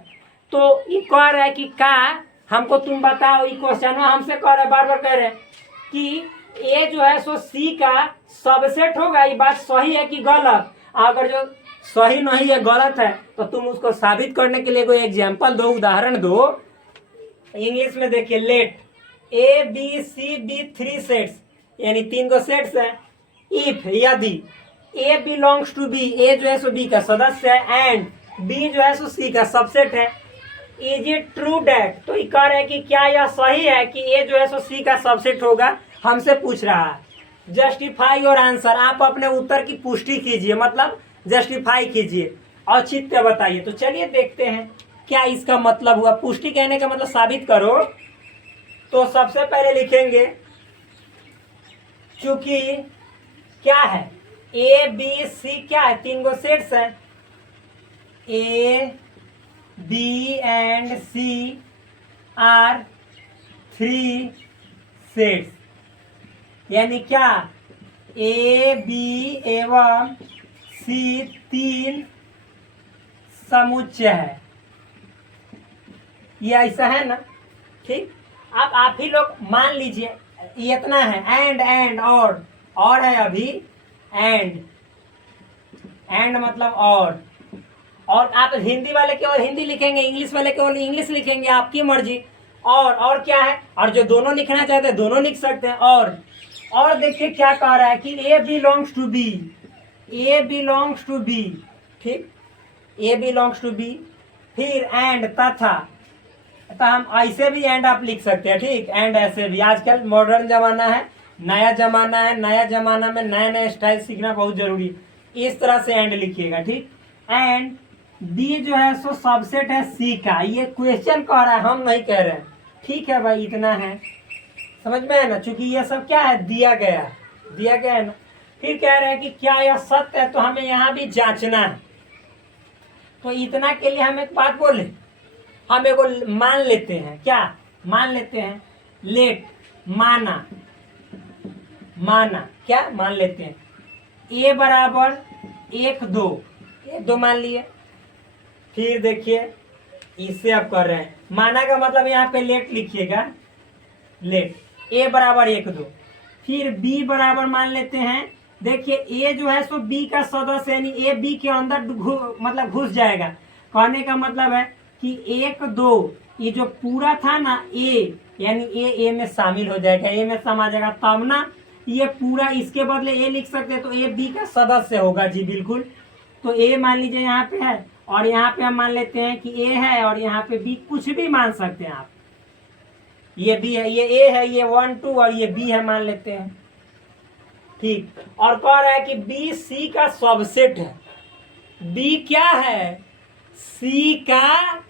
तो ये कह रहा है कि का हमको तुम बताओ, ये क्वेश्चन हमसे कह रहा है, बार बार कह रहे हैं कि ए जो है सो सी का सबसेट होगा। ये बात सही है कि गलत? अगर जो सही नहीं है, गलत है, तो तुम उसको साबित करने के लिए कोई एग्जाम्पल दो, उदाहरण दो। इंग्लिश में देखिए, let A B C B 3 sets, यानी 3 को सेट्स है। इफ, यदि A belongs to B, A जो है सो बी का सदस्य है, एंड बी जो है सो सी का सबसेट है। इज इट ट्रू डैट, तो ये कह रहा है कि क्या यह सही है कि ए जो है सो सी का सबसेट होगा, हमसे पूछ रहा है। जस्टिफाई योर आंसर, आप अपने उत्तर की पुष्टि कीजिए, मतलब जस्टिफाई कीजिए, औचित्य बताइए। तो चलिए देखते हैं क्या इसका मतलब हुआ। पुष्टि कहने का मतलब साबित करो। तो सबसे पहले लिखेंगे, चूंकि क्या है, ए बी सी क्या है, 3 गो सेट्स है। A B and C are 3 sets, यानी क्या, ए बी एवं सी 3 समुच्चय है। ये ऐसा है ना, ठीक। अब आप ही लोग मान लीजिए, ये इतना है, एंड और है अभी, एंड मतलब और आप हिंदी वाले केवल हिंदी लिखेंगे, इंग्लिश वाले केवल इंग्लिश लिखेंगे, आपकी मर्जी। और क्या है, और जो दोनों लिखना चाहते हैं दोनों लिख सकते हैं। और देखिए क्या कह रहा है कि A belongs to B, A belongs to B, ठीक, ए बिलोंग्स टू बी। फिर एंड, तथा, तो हम ऐसे भी एंड आप लिख सकते हैं, ठीक, एंड ऐसे भी। आजकल मॉडर्न जमाना है, नया जमाना है, नया जमाना में नया नया स्टाइल सीखना बहुत जरूरी है। इस तरह से एंड लिखिएगा, ठीक। एंड बी जो है सो सबसेट है सी का। ये क्वेश्चन कह रहा है, हम नहीं कह रहे हैं, ठीक है भाई, इतना है, समझ में है ना। चूंकि ये सब क्या है, दिया गया है ना। फिर कह रहे हैं कि क्या यह सत्य है, तो हमें यहाँ भी जांचना है। तो इतना के लिए हम एक बात बोले, हम एगो मान लेते हैं, क्या मान लेते हैं, लेट, माना, क्या मान लेते हैं, ए बराबर 1 2 मान लिए। फिर देखिए इससे आप कर रहे हैं, माना का मतलब यहाँ पे लेट लिखिएगा, लेट, ए बराबर 1 2। फिर बी बराबर मान लेते हैं, देखिए ए जो है सो बी का सदस्य, यानी ए बी के अंदर मतलब घुस जाएगा। कहने का मतलब है कि 1 2, ये जो पूरा था ना ए, यानी ए में शामिल हो जाएगा, ए में समा जाएगा, तब ना ये पूरा, इसके बदले ए लिख सकते हैं, तो ए बी का सदस्य होगा, जी बिल्कुल। तो ए मान लीजिए यहाँ पे है, और यहाँ पे हम मान लेते हैं कि ए है, और यहाँ पे बी, कुछ भी मान सकते हैं आप। ये बी है, ये ए है, ये 1 2, और ये बी है, मान लेते हैं, ठीक। और कह रहा है कि बी सी का सबसेट है। बी क्या है, सी का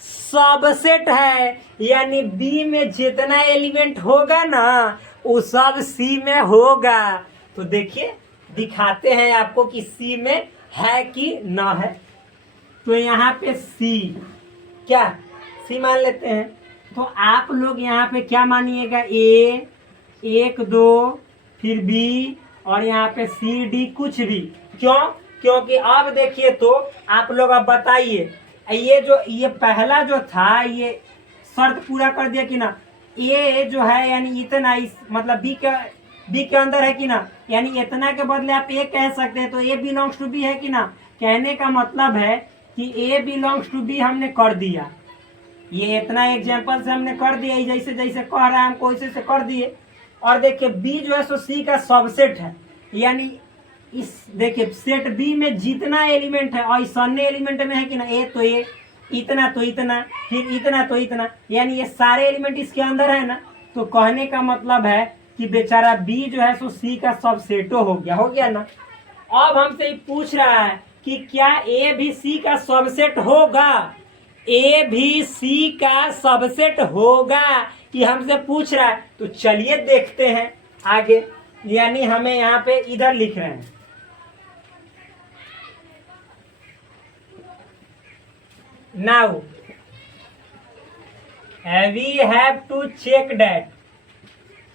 सबसेट है, यानी बी में जितना एलिमेंट होगा ना वो सब सी में होगा। तो देखिए, दिखाते हैं आपको कि सी में है कि ना है। तो यहाँ पे सी, क्या सी मान लेते हैं। तो आप लोग यहाँ पे क्या मानिएगा, ए 1 2, फिर बी, और यहाँ पे सी डी, कुछ भी। क्यों, क्योंकि अब देखिए, तो आप लोग अब बताइए, ये पहला जो था, ये शर्त पूरा कर दिया कि ना, ए जो है यानी इतना, इस मतलब बी के अंदर है कि ना, यानी इतना के बदले आप ए कह सकते हैं। तो ए बिलोंग्स टू बी है कि ना। कहने का मतलब है कि ए बिलोंग्स टू बी हमने कर दिया। ये इतना एग्जाम्पल से हमने कर दिया, जैसे जैसे कह रहा है हमको वैसे से कर दिए। और देखिए बी जो है सो सी का सबसेट है, यानी इस देखिए सेट बी में जितना एलिमेंट है, और इस अन्य एलिमेंट में है कि ना, ए तो ए, इतना तो इतना, फिर इतना तो इतना, यानी ये सारे एलिमेंट इसके अंदर है ना। तो कहने का मतलब है कि बेचारा बी जो है सो सी का सबसेटो हो गया ना। अब हमसे पूछ रहा है कि क्या ए भी सी का सबसेट होगा, ए भी सी का सबसेट होगा, ये हमसे पूछ रहा है। तो चलिए देखते हैं आगे, यानी हमें यहाँ पे इधर लिख रहे हैं, now we have to check that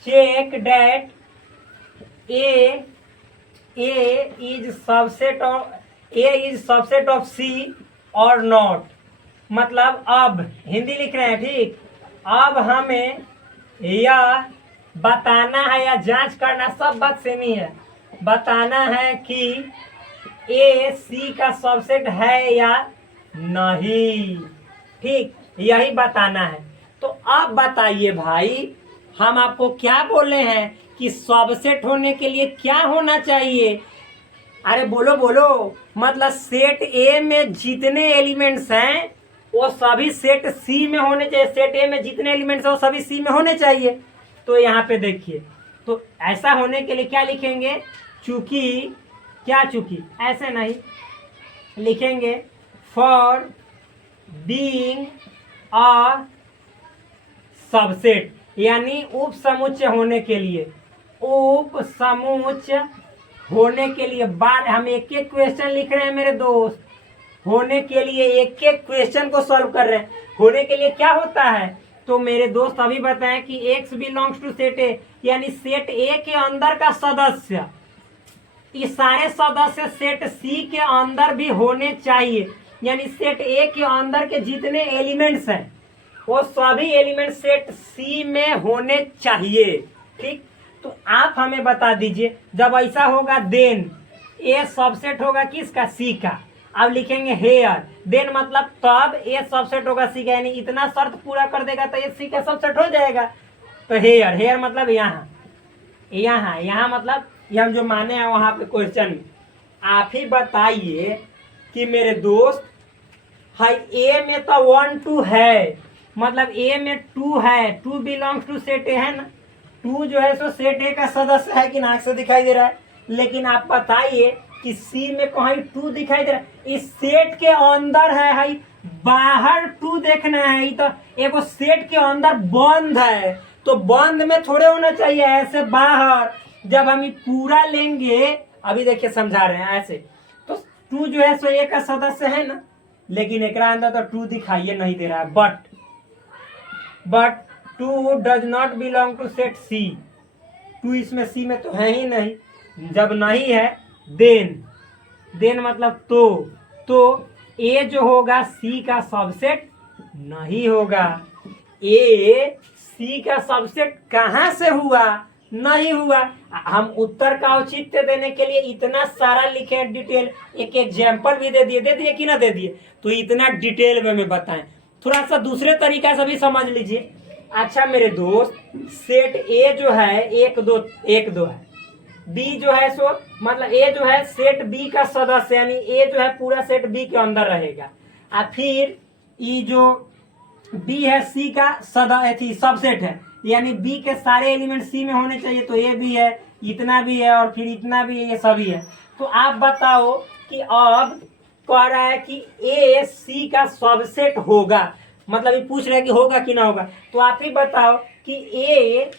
A is subset of C or not। मतलब अब हिंदी लिख रहे हैं, ठीक। अब हमें यह बताना है या जांच करना, सब बात सेम ही है। बताना है कि ए सी का सबसेट है या नहीं, ठीक, यही बताना है। तो अब बताइए भाई, हम आपको क्या बोले हैं कि सबसेट होने के लिए क्या होना चाहिए? अरे बोलो बोलो, मतलब सेट ए में जितने एलिमेंट्स हैं वो सभी सेट सी में होने चाहिए। सेट ए में जितने एलिमेंट्स हैं वो सभी सी में होने चाहिए। तो यहाँ पे देखिए, तो ऐसा होने के लिए क्या लिखेंगे? चूंकि, क्या चूंकि, ऐसे नहीं लिखेंगे, फॉर बीइंग अ सबसेट, यानी उप समुच्चय होने के लिए, उप समुच्चय होने के लिए। बार हम एक एक क्वेश्चन लिख रहे हैं मेरे दोस्त, होने के लिए एक एक क्वेश्चन को सॉल्व कर रहे हैं। होने के लिए क्या होता है? तो मेरे दोस्त अभी बताएं कि x belongs to set A, यानी सेट ए के अंदर का सदस्य, ये सारे सदस्य सेट सी के अंदर भी होने चाहिए। यानी सेट ए के अंदर के जितने एलिमेंट्स हैं वो सभी एलिमेंट सेट सी में होने चाहिए, ठीक। तो आप हमें बता दीजिए, जब ऐसा होगा देन ए सबसेट होगा किसका? सी का। अब लिखेंगे हेयर, देन मतलब तब ए सबसेट होगा सी का, यानी इतना शर्त पूरा कर देगा तो ये सी का सबसेट हो जाएगा। तो हेयर, हेयर मतलब यहाँ, यहाँ, यहाँ मतलब ये हम जो माने हैं वहां पे क्वेश्चन। आप ही बताइए कि मेरे दोस्त, हाई ए में तो 1 2 है, मतलब ए में 2 है, 2 बिलोंग्स टू सेट ए है ना, 2 जो है सो सेट ए का सदस्य है कि ना, से दिखाई दे रहा है। लेकिन आप बताइए कि सी में कहीं 2 दिखाई दे रहा है, इस सेट के अंदर है, हाई बाहर 2 देखना है, ये तो एगो सेट के अंदर बंद है, तो बंद में थोड़े होना चाहिए, ऐसे बाहर। जब हम ये पूरा लेंगे, अभी देखिए समझा रहे हैं ऐसे, तो 2 जो है सो ए का सदस्य है ना, लेकिन एक अंदर तो 2 दिखाई नहीं दे रहा है। But 2 does not belong to set C, 2 इसमें सी में तो है ही नहीं। जब नहीं है देन मतलब तो ए जो होगा सी का सबसेट नहीं होगा। ए सी का सबसेट कहां से हुआ? नहीं हुआ। हम उत्तर का औचित्य देने के लिए इतना सारा लिखे डिटेल, एक एग्जाम्पल भी दे दिए कि ना दे दिए, तो इतना डिटेल में बताएं। थोड़ा सा दूसरे तरीका से भी समझ लीजिए। अच्छा मेरे दोस्त, सेट ए जो है 1 2 है, बी जो है सो मतलब ए जो है सेट बी का सदस्य, यानी ए जो है पूरा सेट बी के अंदर रहेगा। और फिर ई जो बी है सी का सबसेट है, यानी बी के सारे एलिमेंट सी में होने चाहिए। तो ए भी है, इतना भी है, और फिर इतना भी है, ये सभी है। तो आप बताओ कि अब कह रहा है कि ए सी का सबसेट होगा, मतलब ये पूछ रहा है कि होगा कि ना होगा। तो आप ही बताओ कि ए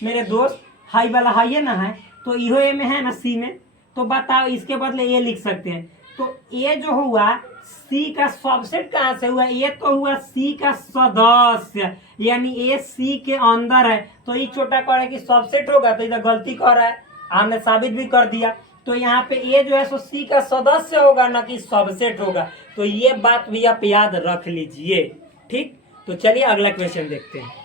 मेरे दोस्त हाई वाला हाई है ना, है तो इहो ए में है ना सी में, तो बताओ इसके बदले ए लिख सकते हैं। तो ए जो हुआ सी का सबसेट कहां से हुआ? ये तो हुआ सी का सदस्य, यानी ए सी के अंदर है। तो ये छोटा कह रहा है कि सबसेट होगा, तो इधर गलती कर रहा है, हमने साबित भी कर दिया। तो यहाँ पे ए जो है सो सी का सदस्य होगा, ना कि सबसेट होगा। तो ये बात भी आप याद रख लीजिए, ठीक। तो चलिए अगला क्वेश्चन देखते हैं।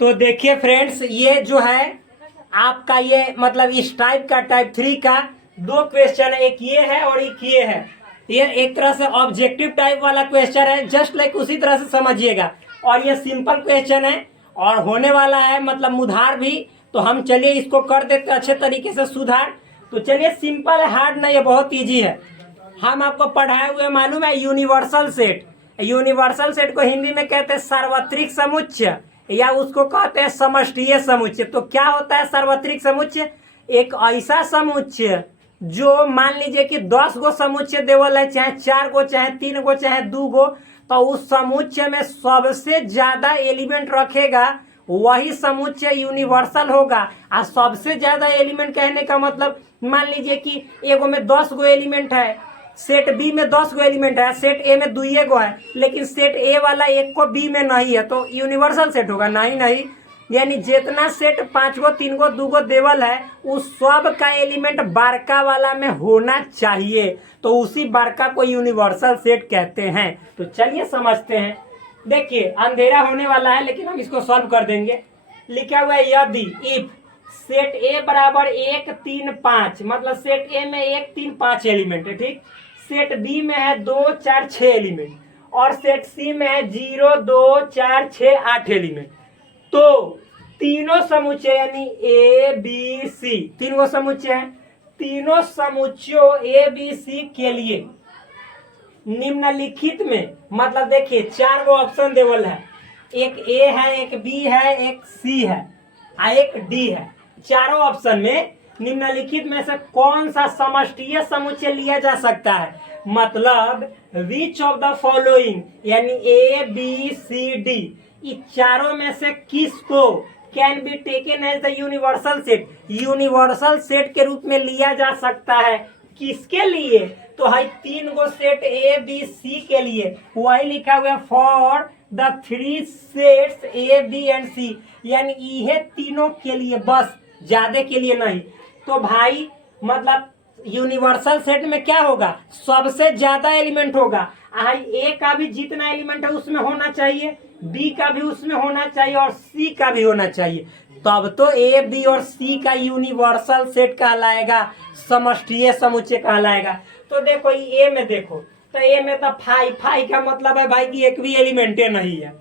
तो देखिए फ्रेंड्स, ये जो है आपका ये मतलब इस टाइप का टाइप 3 का 2 क्वेश्चन है, एक ये है और एक ये है। ये एक तरह से ऑब्जेक्टिव टाइप वाला क्वेश्चन है, जस्ट लाइक उसी तरह से समझिएगा। और ये सिंपल क्वेश्चन है और होने वाला है मतलब मुधार भी। तो हम चलिए इसको कर देते अच्छे तरीके से सुधार। तो चलिए सिंपल है, हार्ड नहीं है, बहुत ईजी है। हम आपको पढ़ाए हुए मालूम है यूनिवर्सल सेट। यूनिवर्सल सेट को हिंदी में कहते हैं सार्वत्रिक समुच्चय, या उसको कहते हैं समष्टीय समुच्चय। तो क्या होता है सार्वत्रिक समुच्चय? एक ऐसा समुच्चय जो मान लीजिए कि 10 गो समुच्चय देवल है, चाहे 4 गो, चाहे 3 गो, चाहे 2 गो, तो उस समुच्चय में सबसे ज्यादा एलिमेंट रखेगा वही समुच्चय यूनिवर्सल होगा। और सबसे ज्यादा एलिमेंट कहने का मतलब मान लीजिए कि एगो में 10 गो एलिमेंट है, सेट बी में 10 गो एलिमेंट है, सेट ए में 2 गो है, लेकिन सेट ए वाला एक को बी में नहीं है, तो यूनिवर्सल सेट होगा? नहीं। यानी जितना सेट 5 गो, 3 गो, 2 गो देवल है, उस सब का एलिमेंट बारका वाला में होना चाहिए, तो उसी बारका को यूनिवर्सल सेट कहते हैं। तो चलिए समझते हैं। देखिए अंधेरा होने वाला है लेकिन हम इसको सॉल्व कर देंगे। लिखा हुआ है यदि इफ सेट ए बराबर 1 3 5, मतलब सेट ए में 1 3 5 एलिमेंट है, ठीक। सेट बी में है 2 4 6 एलिमेंट और सेट सी में है 0 2 4 6 8 एलिमेंट। तो तीनों समुच्चय यानी ए बी सी, तीनों समुच्चय हैं, तीनों समुच्चयों ए बी सी के लिए निम्नलिखित में, मतलब देखिए 4 गो ऑप्शन देवल है, एक ए है, एक बी है, एक सी है और एक डी है। चारों ऑप्शन में निम्नलिखित में से कौन सा समष्टीय समुच्चय लिया जा सकता है, मतलब विच ऑफ द फॉलोइंग यानी ए बी सी डी, इस चारों में से किसको can be taken as the universal set, universal set के रूप में लिया जा सकता है। किसके लिए, तो है 3 गो सेट ए बी सी के लिए, वही लिखा हुआ है for the 3 sets A B and C, यानी ये तीनों के लिए बस, ज्यादा के लिए नहीं। तो भाई मतलब यूनिवर्सल सेट में क्या होगा, सबसे ज्यादा एलिमेंट होगा, ए का भी जितना एलिमेंट है उसमें होना चाहिए, बी का भी उसमें होना चाहिए और सी का भी होना चाहिए, तब तो ए बी और सी का यूनिवर्सल सेट कहलाएगा, समष्टीय समुच्चय कहलाएगा। तो देखो ए में देखो, तो ए में तो फाई का मतलब है भाई कि एक भी एलिमेंटे नहीं है।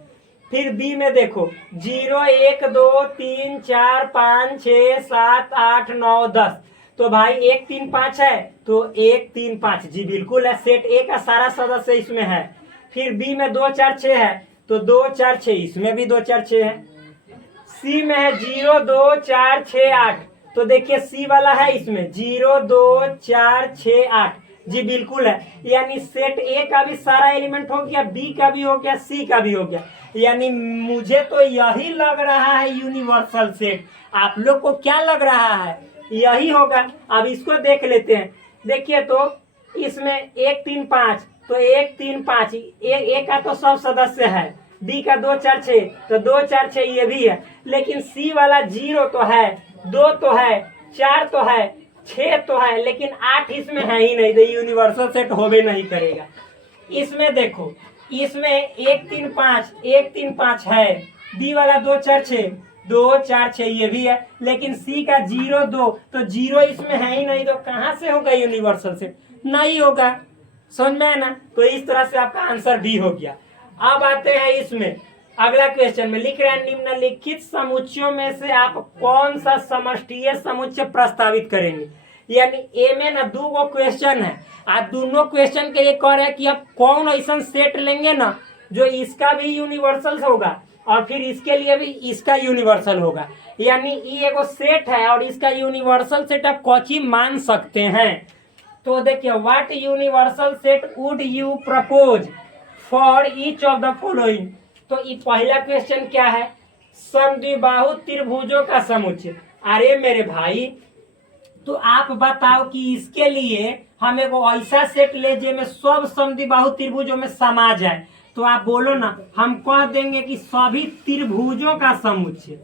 फिर बी में देखो 0 1 2 3 4 5 6 7 8 9 10, तो भाई 1 3 5 है, तो 1 3 5 जी बिल्कुल है, सेट ए का सारा सदस्य इसमें है। फिर बी में 2 4 6 है, तो 2 4 6, इसमें भी 2 4 6 है। सी में है 0 2 4 6 8, तो देखिए सी वाला है इसमें 0 2 4 6 8 जी बिल्कुल है, यानी सेट ए का भी सारा एलिमेंट हो गया, बी का भी हो गया, सी का भी हो गया, यानी मुझे तो यही लग रहा है यूनिवर्सल सेट। आप लोग को क्या लग रहा है, यही होगा। अब इसको देख लेते हैं, देखिए तो इसमें 1 3 5, तो 1 3 5 ए का तो सब सदस्य है, बी का 2 4 6, तो 2 4 6 ये भी है, लेकिन सी वाला 0 तो है, 2 तो है, 4 तो है, 6 तो है, लेकिन 8 इसमें है ही नहीं, तो यूनिवर्सल सेट होबे नहीं करेगा। इसमें देखो, इसमें 1 3 5 है, बी वाला 2 4 6, 2 4 6 ये भी है, लेकिन सी का 0 2, तो 0 इसमें है ही नहीं, तो कहाँ से होगा यूनिवर्सल सेट, नहीं होगा। समझ में है ना, तो इस तरह से आपका आंसर बी हो गया। अब आते हैं इसमें अगला क्वेश्चन में, लिख रहे हैं निम्नलिखित समुच्चयों में से आप कौन सा समष्टीय समुच्चय प्रस्तावित करेंगे। यानी ए में ना 2 गो क्वेश्चन है, आप दोनों क्वेश्चन के लिए कह रहे हैं कि आप कौन ऐसा सेट लेंगे ना जो इसका भी यूनिवर्सल होगा और फिर इसके लिए भी इसका यूनिवर्सल होगा, यानी ये एगो सेट है और इसका यूनिवर्सल सेट आप कौची मान सकते हैं। तो देखिए what universal set would you propose for each of the following. तो ये पहला क्वेश्चन क्या है, समद्विबाहु त्रिभुजों का समुच्चय। अरे मेरे भाई, तो आप बताओ कि इसके लिए हम एक ऐसा सेट ले जिसमें सब समद्विबाहु त्रिभुजों में समा जाए, तो आप बोलो ना, हम कह देंगे कि सभी त्रिभुजों का समुच्चय,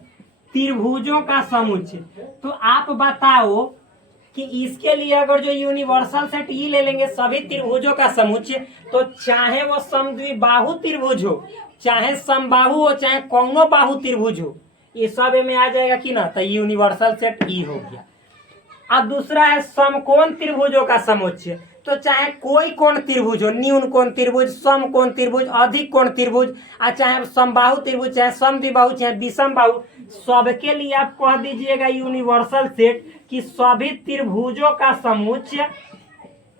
त्रिभुजों का समुच्चय। तो आप बताओ कि इसके लिए अगर जो यूनिवर्सल सेट ये ले लेंगे सभी त्रिभुजों का समुच्चय, तो चाहे वो समद्विबाहु त्रिभुज हो, चाहे समबाहु हो, चाहे कौनो बाहु त्रिभुज हो, ये सब में आ जाएगा कि ना, तो यूनिवर्सल सेट ई हो गया। अब दूसरा है समकोण त्रिभुजों का समुच्चय। तो चाहे कोई कोण त्रिभुज हो, न्यून कोण त्रिभुज, सम कोण त्रिभुज, अधिक कोण त्रिभुज, और चाहे समबाहु त्रिभुज, चाहे समद्विबाहु, चाहे विषम बाहु, सबके लिए आप कह दीजिएगा यूनिवर्सल सेट कि सभी त्रिभुजों का समुच्चय,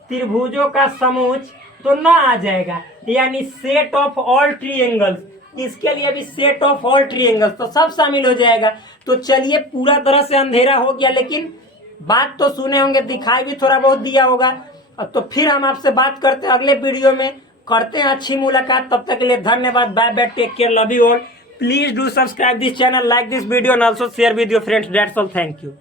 त्रिभुजों का समुच्चय तो ना आ जाएगा, यानी सेट ऑफ ऑल ट्रायंगल्स, इसके लिए भी सेट ऑफ ऑल ट्रायंगल्स, तो सब शामिल हो जाएगा। तो चलिए पूरा तरह से अंधेरा हो गया, लेकिन बात तो सुने होंगे, दिखाई भी थोड़ा बहुत दिया होगा। तो फिर हम आपसे बात करते हैं अगले वीडियो में, करते हैं अच्छी मुलाकात। तब तक के लिए धन्यवाद, bye bye, take care, love you all. Please do subscribe this channel, like this video and also share with your friends. That's all, thank you.